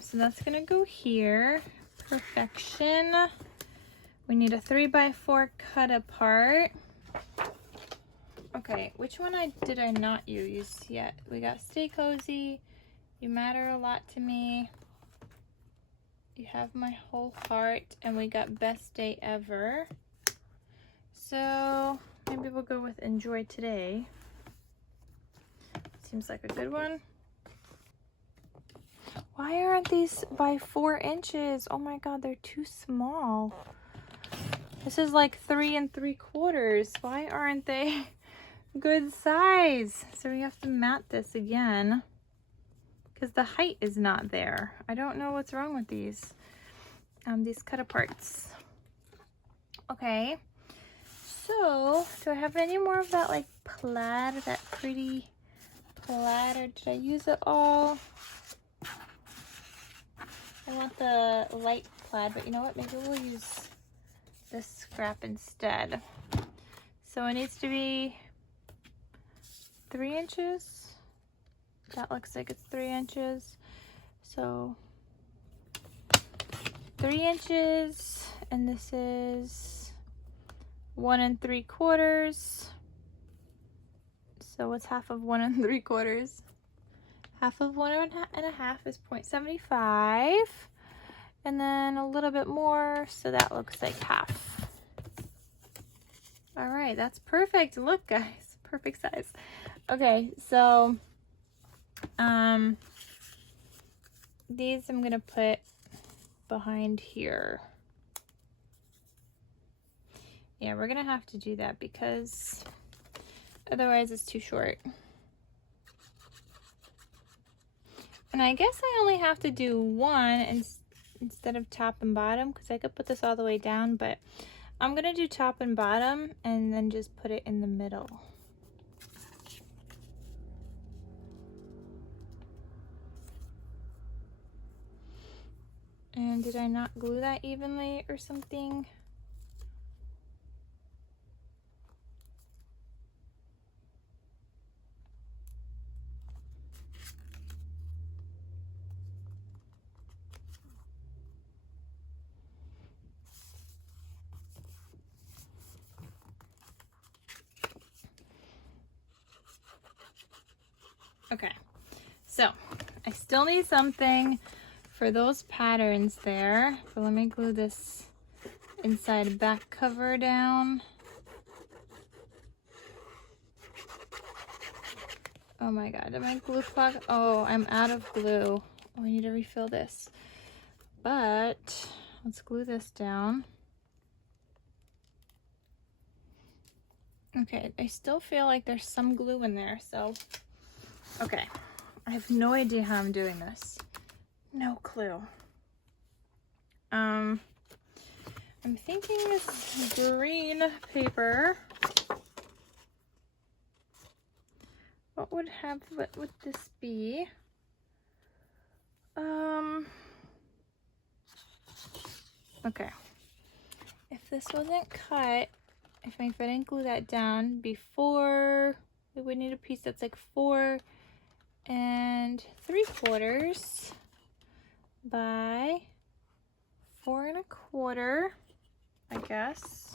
So that's gonna go here. Perfection. We need a 3 by 4 cut apart. Okay, which one did I not use yet? We got Stay Cozy, You Matter a Lot to Me, You Have My Whole Heart, and we got Best Day Ever. So maybe we'll go with Enjoy Today. Seems like a good one. Why aren't these by 4 inches? Oh my god, they're too small. This is like 3 3/4. Why aren't they good size? So we have to mat this again because the height is not there. I don't know what's wrong with these cut aparts. Okay, so do I have any more of that like plaid, that pretty plaid, or did I use it all? I want the light plaid, but you know what? Maybe we'll use this scrap instead. So it needs to be 3 inches. That looks like it's 3 inches. So 3 inches, and this is 1 3/4. So what's half of 1 3/4? Half of 1 1/2 is 0.75, and then a little bit more, so that looks like half. All right, that's perfect. Look, guys, perfect size. Okay, so these I'm gonna put behind here. Yeah, we're gonna have to do that because otherwise it's too short. And I guess I only have to do one instead of top and bottom, because I could put this all the way down, but I'm gonna do top and bottom and then just put it in the middle. And did I not glue that evenly or something? Okay, so I still need something for those patterns there. So let me glue this inside back cover down. Oh my god, did my glue clog? Oh, I'm out of glue. Oh, I need to refill this. But let's glue this down. Okay, I still feel like there's some glue in there, so okay. I have no idea how I'm doing this. No clue. I'm thinking this green paper. What would this be? Okay. If this wasn't cut, if I didn't glue that down before, we would need a piece that's like 4 3/4 by 4 1/4. I guess.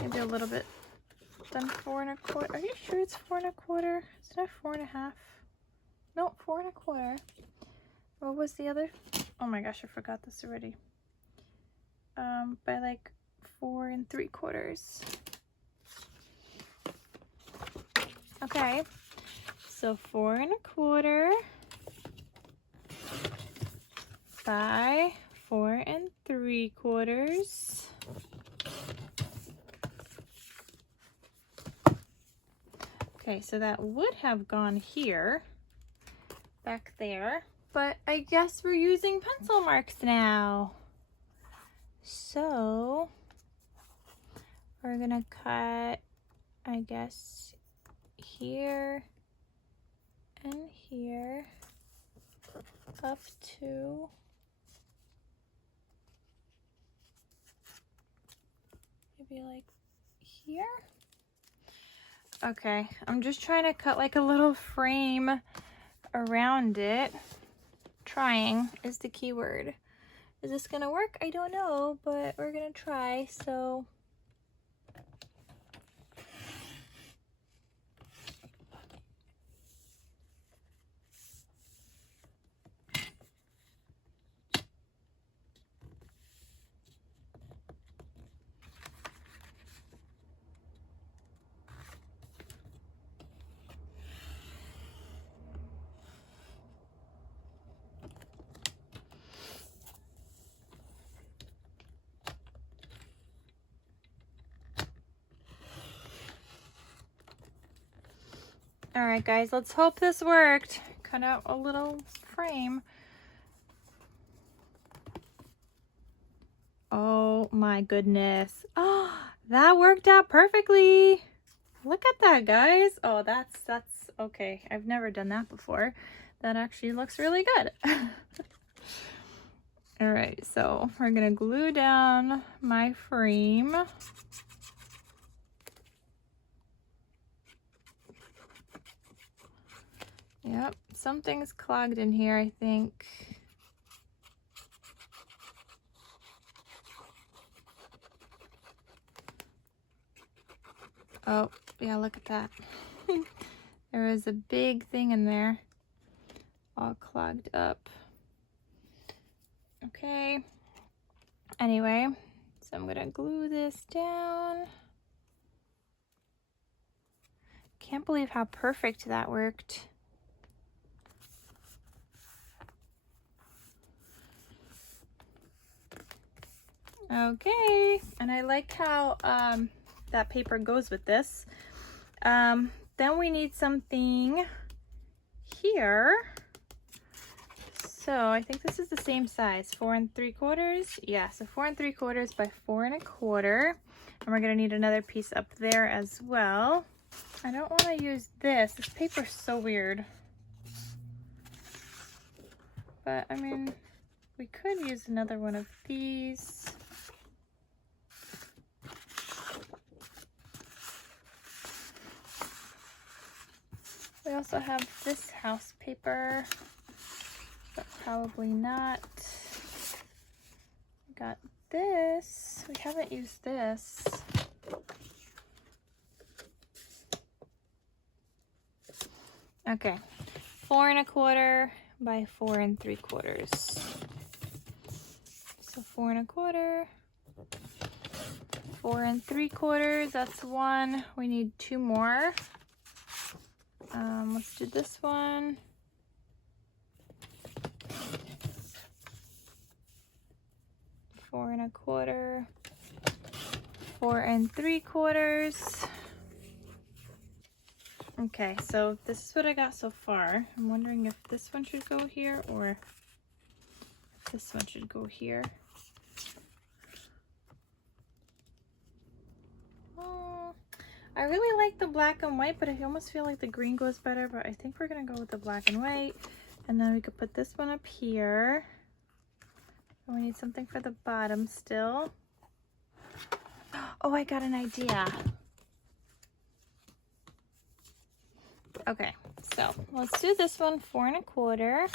Maybe a little bit than 4 1/4. Are you sure it's 4 1/4? It's not 4 1/2. No, 4 1/4. What was the other? Oh my gosh, I forgot this already. By like 4 3/4. Okay, so 4 1/4 by 4 3/4. Okay, so that would have gone here, back there, but I guess we're using pencil marks now. So we're gonna cut, I guess, here and here up to maybe like here. Okay, I'm just trying to cut like a little frame around it. Trying is the key word. Is this gonna work? I don't know, but we're gonna try. So all right, guys, let's hope this worked. Cut out a little frame. Oh my goodness. Oh, that worked out perfectly. Look at that, guys. Oh, that's okay. I've never done that before. That actually looks really good. All right, so we're gonna glue down my frame. Yep, something's clogged in here, I think. Oh, yeah, look at that. There is a big thing in there, all clogged up. Okay. Anyway, so I'm gonna glue this down. Can't believe how perfect that worked. Okay, and I like how that paper goes with this. Then we need something here. So I think this is the same size, 4 3/4. Yeah, so 4 3/4 by 4 1/4. And we're gonna need another piece up there as well. I don't want to use this. This paper's so weird. But I mean, we could use another one of these. We also have this house paper, but probably not. We got this. We haven't used this. Okay, 4 1/4 by 4 3/4. So 4 1/4, 4 3/4. That's one. We need 2 more. Let's do this one. Four 1/4, 4 3/4. Okay, so this is what I got so far. I'm wondering if this one should go here or if this one should go here. I really like the black and white, but I almost feel like the green goes better, but I think we're gonna go with the black and white. And then we could put this one up here. And we need something for the bottom still. Oh, I got an idea. Okay, so let's do this one, 4 1/4.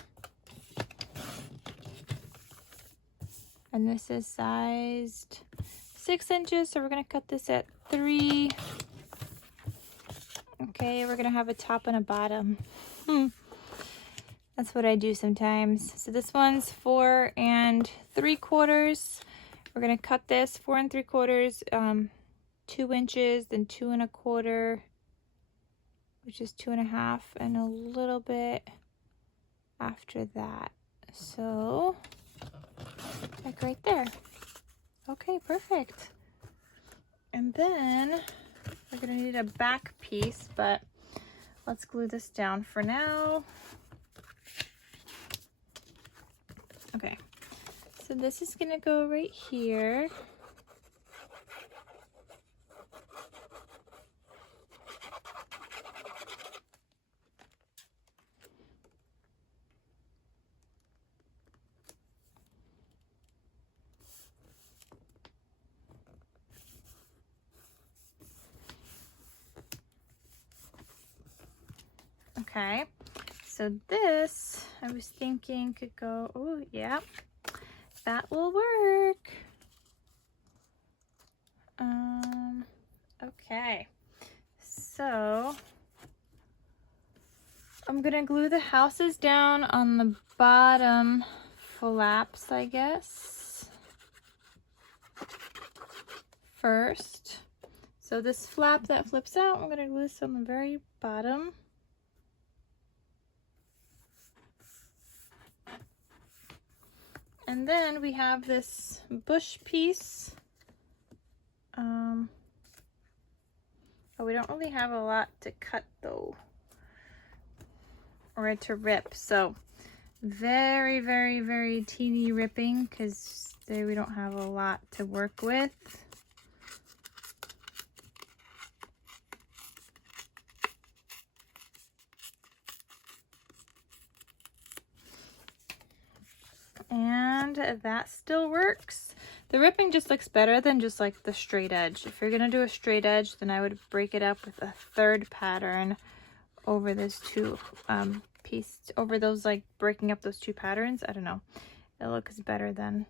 And this is sized 6 inches, so we're going to cut this at 3. Okay, we're going to have a top and a bottom. That's what I do sometimes. So this one's 4 3/4. We're going to cut this 4 3/4, 2 inches, then 2 1/4, which is 2 1/2, and a little bit after that. So like right there. Okay, perfect. And then we're gonna need a back piece, but let's glue this down for now. Okay, so this is gonna go right here. Okay, so this, I was thinking could go, oh yeah, that will work. Okay, so I'm gonna glue the houses down on the bottom flaps, I guess, first. So this flap that flips out, I'm gonna glue this on the very bottom. And then we have this bush piece. Oh, we don't really have a lot to cut though, or to rip. So very, very, very teeny ripping, because there we don't have a lot to work with. And that still works. The ripping just looks better than just like the straight edge. If you're gonna do a straight edge, then I would break it up with a third pattern over those two over those, like breaking up those two patterns. I don't know, it looks better than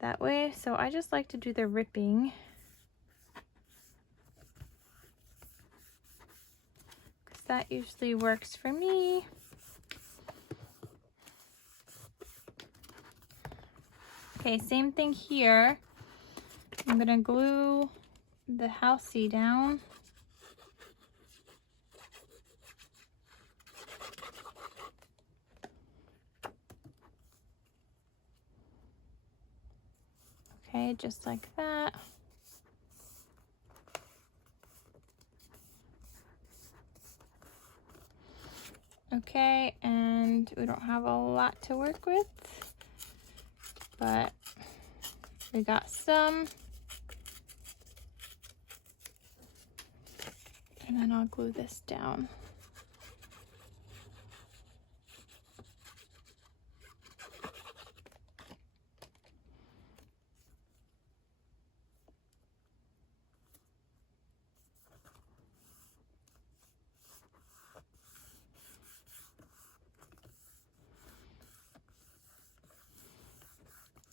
that way. So I just like to do the ripping, because that usually works for me. Okay, same thing here. I'm gonna glue the housey down. Okay, just like that. Okay, and we don't have a lot to work with, but we got some. And then I'll glue this down.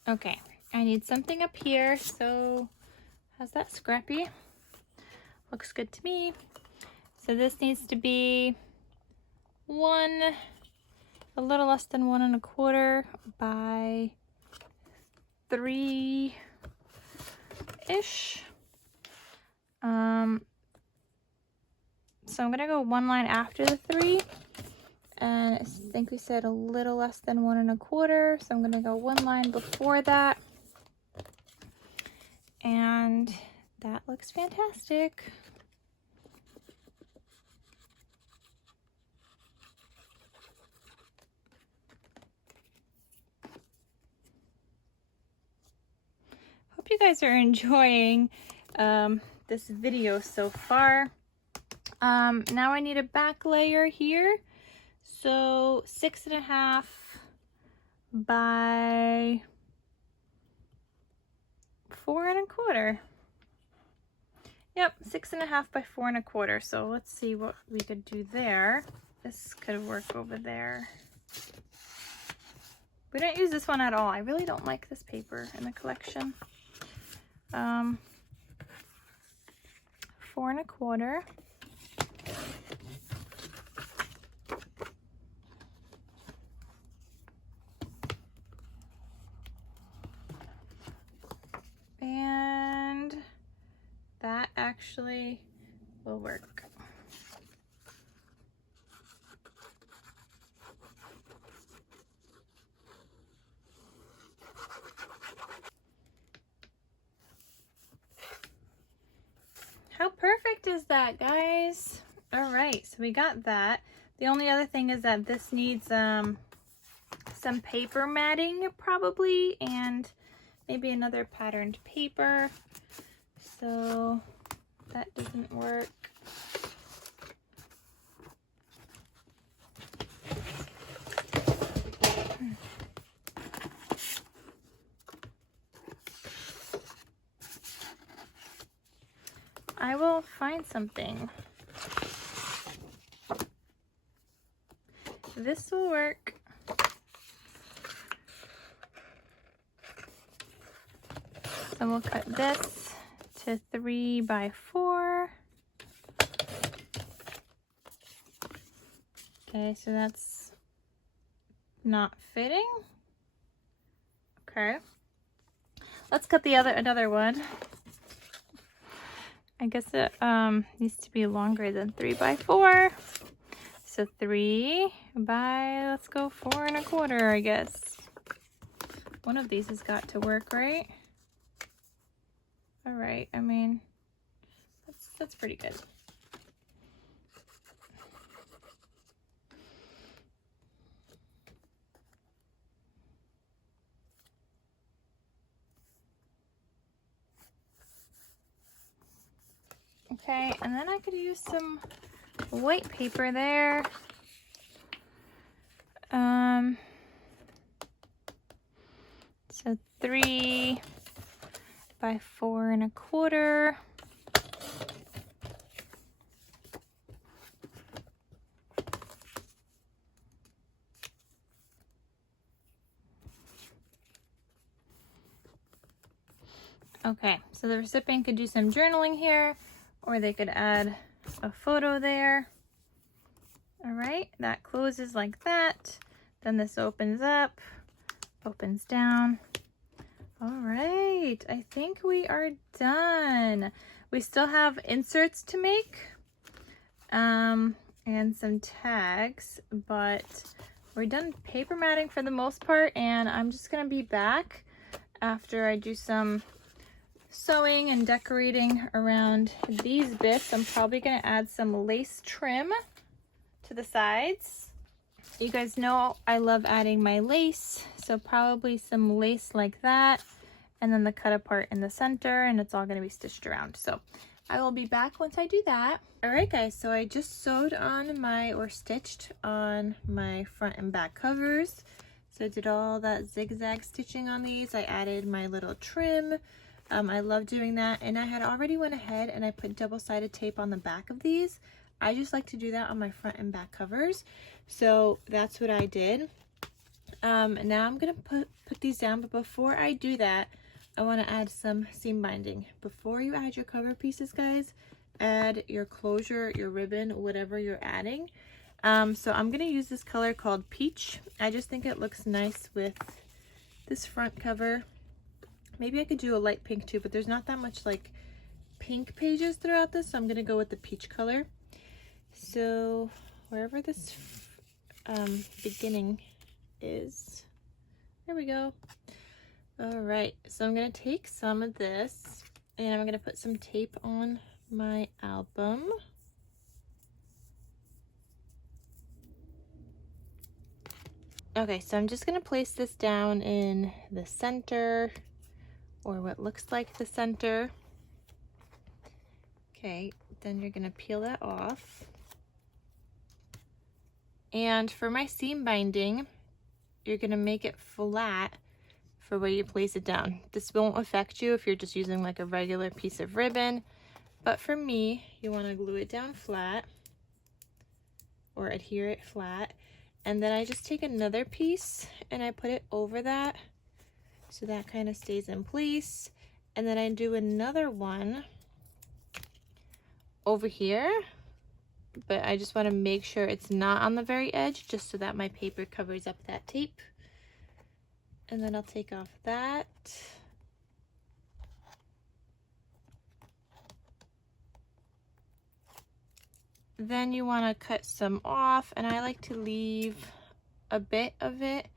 Okay, I need something up here, so how's that, Scrappy? Looks good to me. So this needs to be a little less than 1 1/4 by 3-ish. So I'm gonna go one line after the 3. And I think we said a little less than 1 1/4, so I'm gonna go one line before that. And that looks fantastic. Hope you guys are enjoying this video so far. Now I need a back layer here. So 6 1/2 by 4 1/4. Yep, 6 1/2 by 4 1/4. So let's see what we could do there. This could work over there. We don't use this one at all. I really don't like this paper in the collection. 4 1/4. And that actually will work. How perfect is that, guys? All right, so we got that. The only other thing is that this needs some paper matting probably, and maybe another patterned paper. So that doesn't work. I will find something. This will work. So we'll cut this to 3 by 4. Okay, so that's not fitting. Okay. Let's cut the another one. I guess it needs to be longer than 3 by 4. So 3 by, let's go 4 1/4, I guess. One of these has got to work, right? All right, I mean, that's pretty good. Okay, and then I could use some white paper there. So 3 by 4 1/4. Okay, so the recipient could do some journaling here, or they could add a photo there. All right, that closes like that. Then this opens up, opens down. All right, I think we are done. We still have inserts to make and some tags, but we're done paper matting for the most part, and I'm just gonna be back after I do some sewing and decorating around these bits. I'm probably gonna add some lace trim to the sides. You guys know I love adding my lace, so probably some lace like that, and then the cut apart in the center, and it's all gonna be stitched around. So I will be back once I do that. All right, guys, so I just sewed on stitched on my front and back covers. So I did all that zigzag stitching on these. I added my little trim. I love doing that, and I had already went ahead and I put double-sided tape on the back of these. I just like to do that on my front and back covers, so that's what I did. Now I'm gonna put these down, but before I do that, I want to add some seam binding. Before you add your cover pieces, guys, add your closure, your ribbon, whatever you're adding. So I'm gonna use this color called Peach. I just think it looks nice with this front cover. Maybe I could do a light pink too, but there's not that much like pink pages throughout this, so I'm gonna go with the peach color. So wherever this beginning is, there we go. All right, so I'm gonna take some of this and I'm gonna put some tape on my album. Okay, so I'm just gonna place this down in the center, or what looks like the center. Okay, then you're gonna peel that off. And for my seam binding, you're gonna make it flat for where you place it down. This won't affect you if you're just using like a regular piece of ribbon, but for me, you wanna glue it down flat or adhere it flat. And then I just take another piece and I put it over that, so that kind of stays in place. And then I do another one over here, but I just want to make sure it's not on the very edge, just so that my paper covers up that tape. And then I'll take off that. Then you want to cut some off, and I like to leave a bit of it,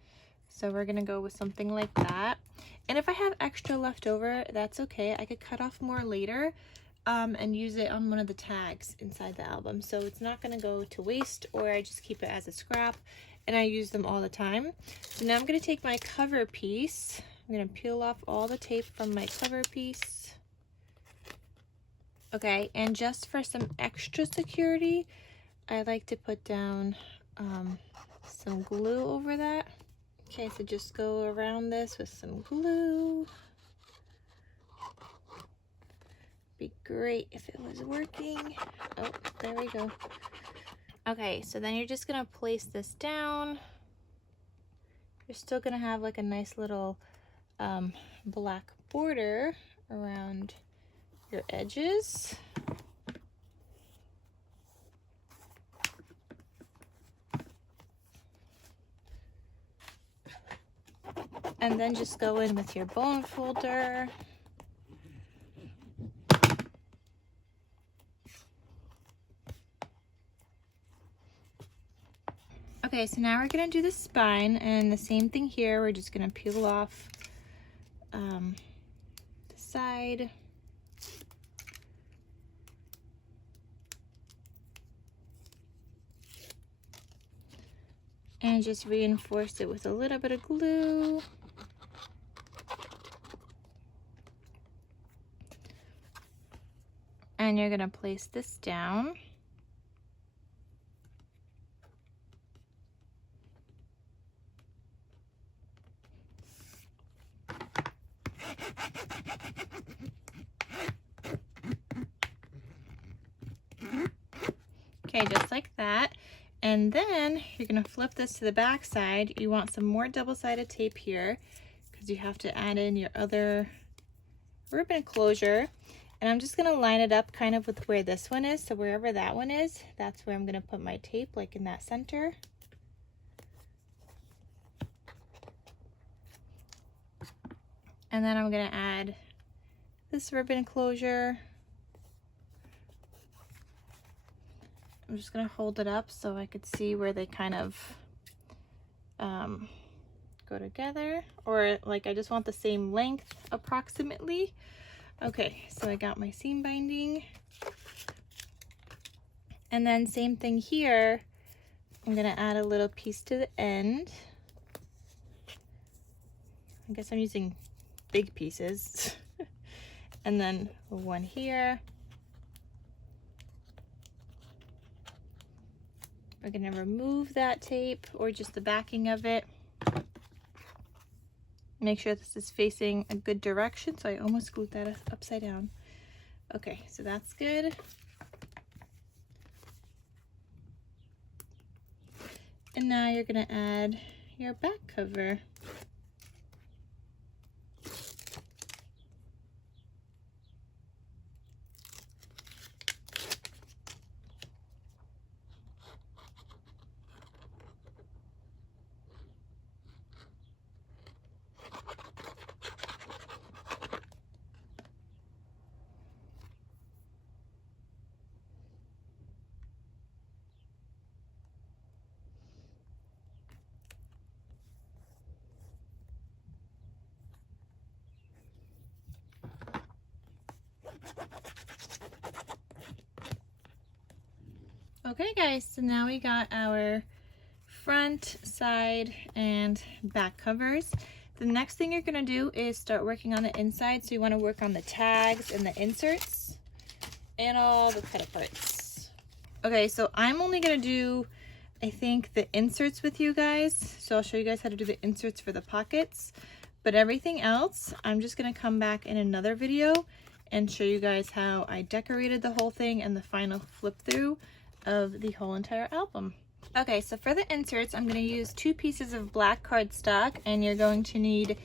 so we're gonna go with something like that. And if I have extra left over, that's okay. I could cut off more later and use it on one of the tags inside the album, so it's not gonna go to waste, or I just keep it as a scrap and I use them all the time. So now I'm gonna take my cover piece. I'm gonna peel off all the tape from my cover piece. Okay, and just for some extra security, I like to put down some glue over that. Okay, so just go around this with some glue. Be great if it was working. Oh, there we go. Okay, so then you're just gonna place this down. You're still gonna have like a nice little black border around your edges. And then just go in with your bone folder. Okay, so now we're gonna do the spine, and the same thing here. We're just gonna peel off the side. And just reinforce it with a little bit of glue. And you're gonna place this down. Okay, just like that. And then you're gonna flip this to the back side. You want some more double-sided tape here because you have to add in your other ribbon closure. And I'm just gonna line it up kind of with where this one is. So wherever that one is, that's where I'm gonna put my tape, like in that center. And then I'm gonna add this ribbon closure. I'm just gonna hold it up so I could see where they kind of go together, or like I just want the same length approximately. Okay, so I got my seam binding. And then same thing here. I'm gonna add a little piece to the end. I guess I'm using big pieces. And then one here. We're gonna remove that tape, or just the backing of it. Make sure this is facing a good direction. So I almost glued that upside down. Okay, so that's good. And now you're gonna add your back cover. Okay guys, so now we got our front, side, and back covers. The next thing you're gonna do is start working on the inside. So you wanna work on the tags and the inserts and all the cut parts. Okay, so I'm only gonna do, I think, the inserts with you guys. So I'll show you guys how to do the inserts for the pockets. But everything else, I'm just gonna come back in another video and show you guys how I decorated the whole thing and the final flip through of the whole entire album. Okay, so for the inserts, I'm going to use 2 pieces of black cardstock, and you're going to need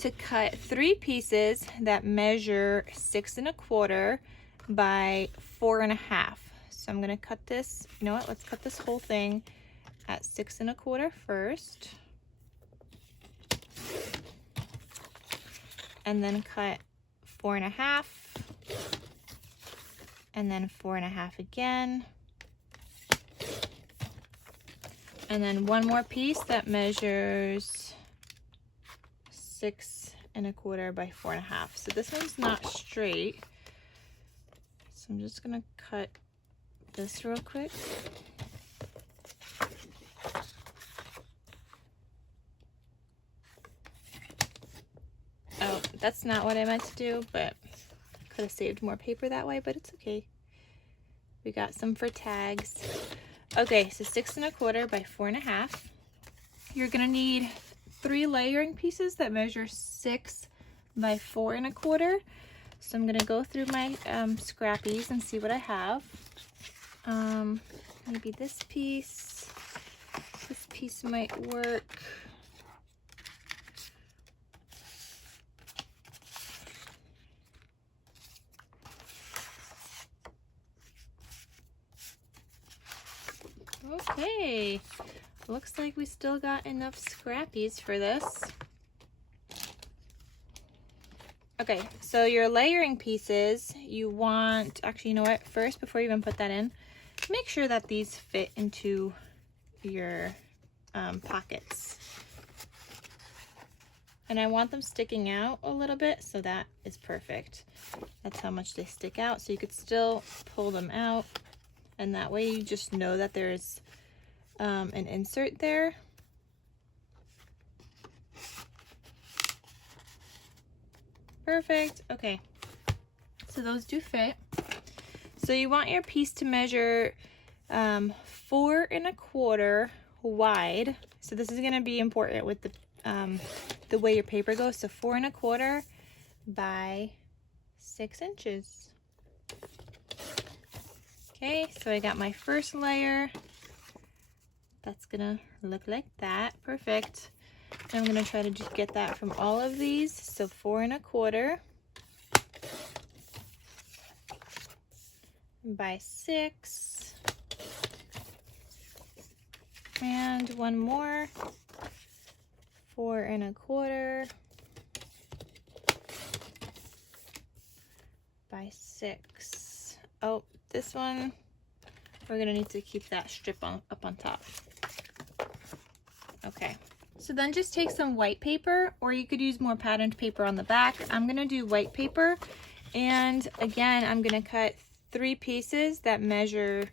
to cut 3 pieces that measure 6 1/4 by 4 1/2. So I'm gonna cut this, you know what, let's cut this whole thing at 6 1/4 first. And then cut 4 1/2. And then 4 1/2 again. And then one more piece that measures 6 1/4 by 4 1/2. So this one's not straight. So I'm just gonna cut this real quick. Oh, that's not what I meant to do, but could have saved more paper that way, but it's okay. We got some for tags. Okay, so 6 1/4 by 4 1/2. You're gonna need 3 layering pieces that measure 6 by 4 1/4. So I'm gonna go through my scrappies and see what I have. Maybe this piece might work. Okay, looks like we still got enough scrappies for this. Okay, so your layering pieces, you want, actually, you know what, first, before you even put that in, make sure that these fit into your pockets. And I want them sticking out a little bit, so that is perfect. That's how much they stick out, so you could still pull them out. And that way you just know that there's an insert there. Perfect. Okay, so those do fit. So you want your piece to measure 4 1/4 wide. So this is going to be important with the way your paper goes. So 4 1/4 by 6 inches. Okay, so I got my first layer. That's gonna look like that. Perfect. And I'm gonna try to just get that from all of these. So 4 1/4 by 6. And one more. 4 1/4 by 6. Oh, this one, we're gonna need to keep that strip up on top. Okay, so then just take some white paper, or you could use more patterned paper on the back. I'm gonna do white paper, and again, I'm gonna cut 3 pieces that measure,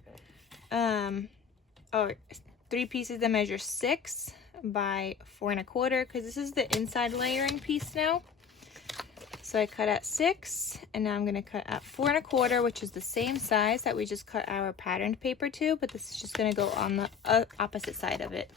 3 pieces that measure 6 by 4 1/4, because this is the inside layering piece now. So I cut at 6, and now I'm going to cut at 4 1/4, which is the same size that we just cut our patterned paper to, but this is just going to go on the opposite side of it.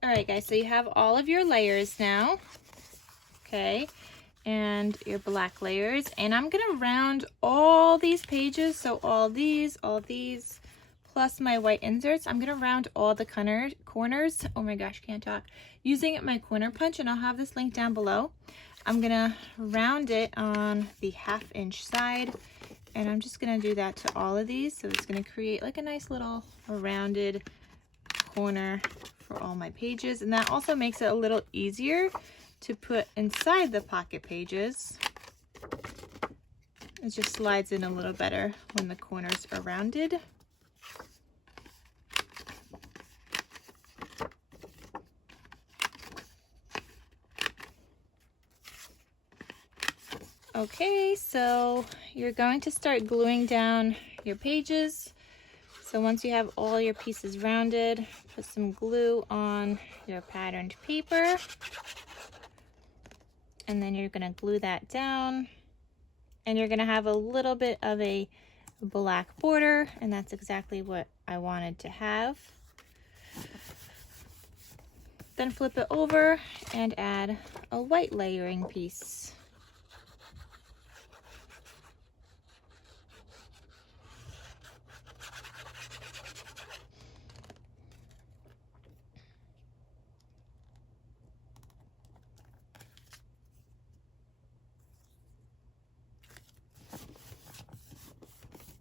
Alright guys, so you have all of your layers now. Okay. And your black layers, and I'm gonna round all these pages, so all these, plus my white inserts. I'm gonna round all the corners. Oh my gosh, can't talk. Using my corner punch, and I'll have this link down below. I'm gonna round it on the 1/2 inch side, and I'm just gonna do that to all of these, so it's gonna create like a nice little rounded corner for all my pages, and that also makes it a little easier to put inside the pocket pages. It just slides in a little better when the corners are rounded. Okay, so you're going to start gluing down your pages. So once you have all your pieces rounded, put some glue on your patterned paper. And then you're gonna glue that down, and you're gonna have a little bit of a black border, and that's exactly what I wanted to have. Then flip it over and add a white layering piece.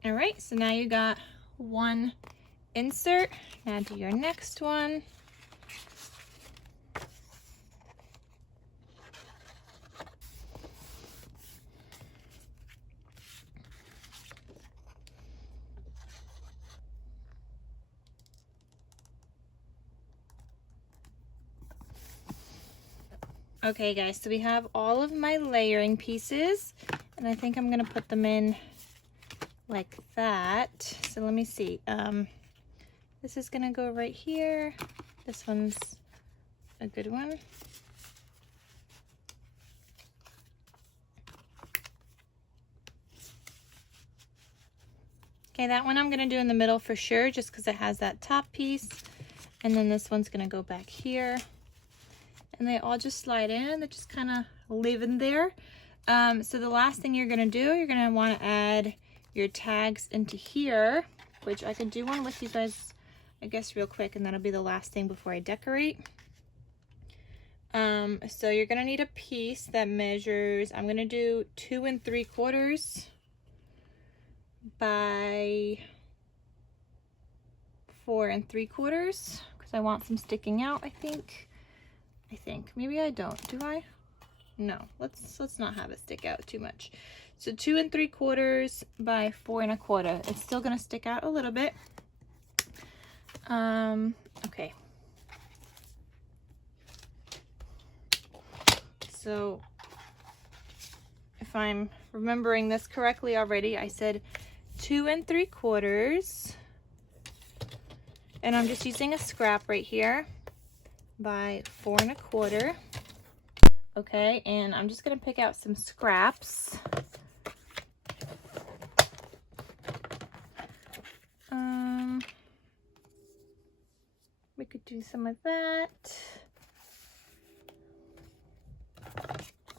All right, so now you got one insert. Now do your next one. Okay guys, so we have all of my layering pieces, and I think I'm gonna put them in like that. So let me see. This is gonna go right here. This one's a good one. Okay, that one I'm gonna do in the middle for sure, just because it has that top piece. And then this one's gonna go back here. And they all just slide in. They just kind of live in there. So the last thing you're gonna do, you're gonna wanna add your tags into here, which I could do one with you guys, I guess, real quick, and that'll be the last thing before I decorate. So you're gonna need a piece that measures, I'm gonna do 2 3/4 by 4 3/4, because I want some sticking out, I think. Maybe I don't. Do I? No. Let's not have it stick out too much. So 2 3/4 by 4 1/4. It's still gonna stick out a little bit. Okay. So if I'm remembering this correctly already, I said 2 3/4, and I'm just using a scrap right here, by 4 1/4. Okay, and I'm just gonna pick out some scraps. We could do some of that.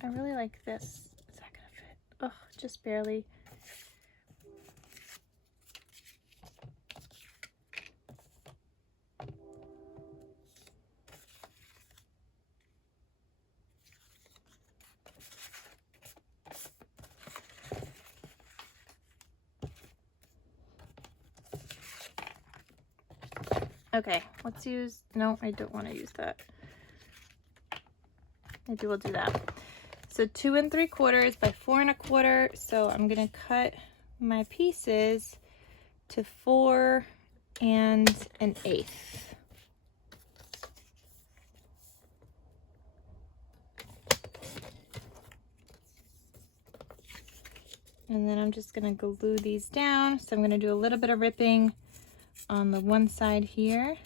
I really like this. Is that gonna fit? Oh, just barely. Okay, let's use, no, I don't want to use that. Maybe we'll do that. So 2 3/4 by 4 1/4. So I'm gonna cut my pieces to 4 1/8. And then I'm just gonna glue these down. So I'm gonna do a little bit of ripping on the one side here.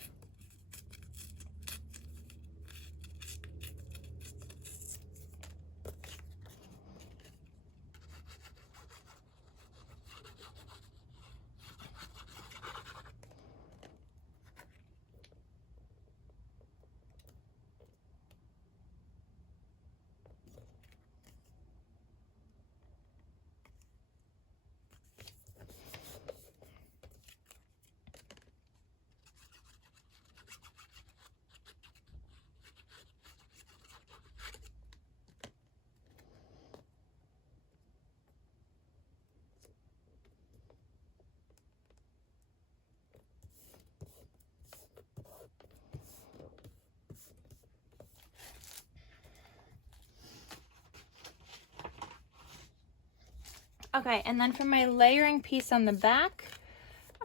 Okay, and then for my layering piece on the back,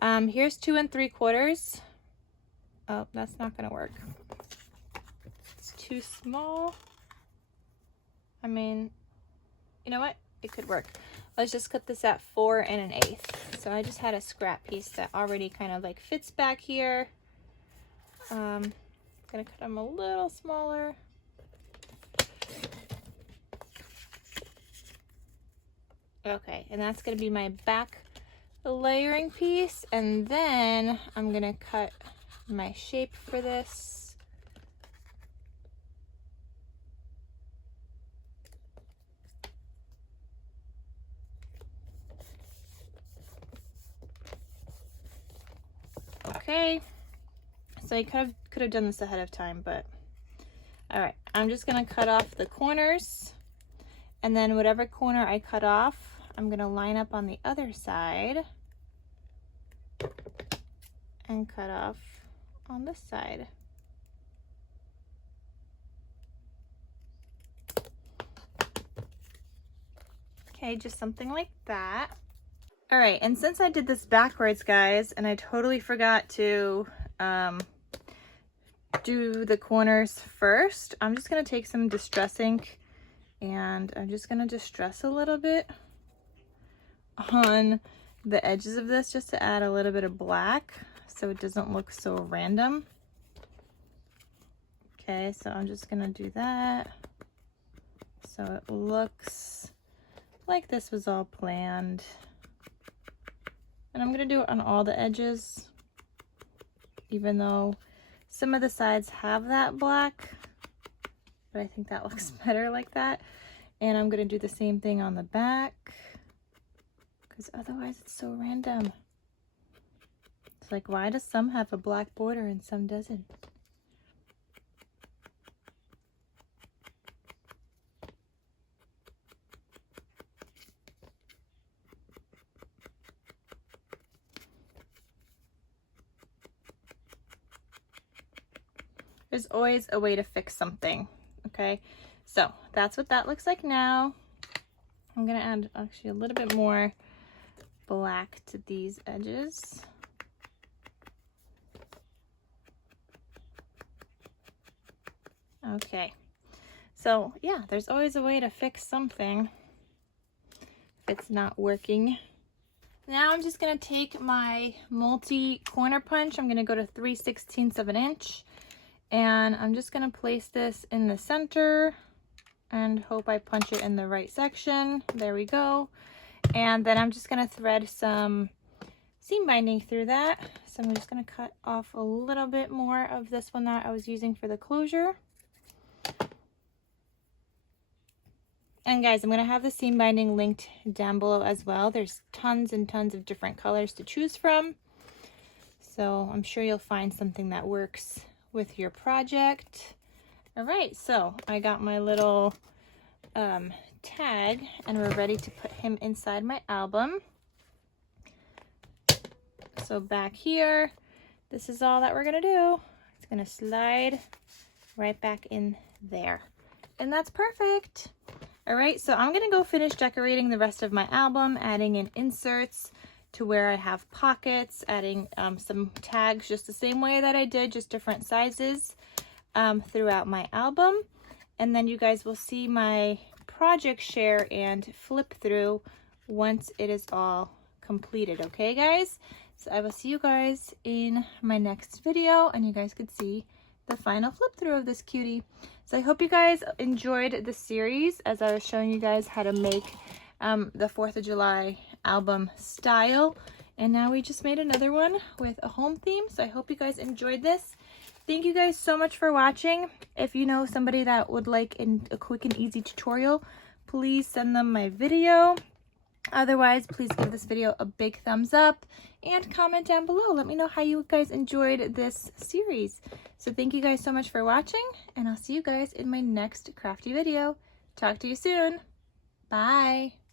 here's 2 3/4. Oh, that's not gonna work. It's too small. I mean, you know what? It could work. Let's just cut this at 4 1/8. So I just had a scrap piece that already kind of like fits back here. I'm gonna cut them a little smaller. Okay, and that's gonna be my back layering piece, and then I'm gonna cut my shape for this. Okay, so I could have done this ahead of time, but all right, I'm just gonna cut off the corners, and then whatever corner I cut off, I'm gonna line up on the other side. and cut off on this side. Okay, just something like that. All right, and since I did this backwards, guys, and I totally forgot to do the corners first, I'm just gonna take some distress ink and I'm just gonna distress a little bit on the edges of this just to add a little bit of black so it doesn't look so random. Okay, so I'm just gonna do that so it looks like this was all planned. And I'm gonna do it on all the edges, even though some of the sides have that black, but I think that looks better like that. And I'm gonna do the same thing on the back, because otherwise it's so random. It's like, why does some have a black border and some doesn't? There's always a way to fix something, okay? So that's what that looks like now. I'm gonna add actually a little bit more black to these edges. Okay, so yeah, there's always a way to fix something if it's not working. Now I'm just gonna take my multi corner punch. I'm gonna go to 3/16 of an inch. And I'm just gonna place this in the center and hope I punch it in the right section. There we go. And then I'm just gonna thread some seam binding through that. So I'm just gonna cut off a little bit more of this one that I was using for the closure. And guys, I'm gonna have the seam binding linked down below as well. There's tons and tons of different colors to choose from. So I'm sure you'll find something that works with your project. All right, so I got my little tag and we're ready to put him inside my album. So back here, this is all that we're gonna do. It's gonna slide right back in there. And that's perfect. All right, so I'm gonna go finish decorating the rest of my album, adding in inserts to where I have pockets, adding some tags just the same way that I did, just different sizes throughout my album. And then you guys will see my project share and flip through once it is all completed. Okay, guys? So I will see you guys in my next video and you guys could see the final flip through of this cutie. So I hope you guys enjoyed the series as I was showing you guys how to make the 4th of July album style. And now we just made another one with a home theme. So I hope you guys enjoyed this. Thank you guys so much for watching. If you know somebody that would like a quick and easy tutorial, please send them my video. Otherwise, please give this video a big thumbs up and comment down below. Let me know how you guys enjoyed this series. So thank you guys so much for watching, and I'll see you guys in my next crafty video. Talk to you soon. Bye.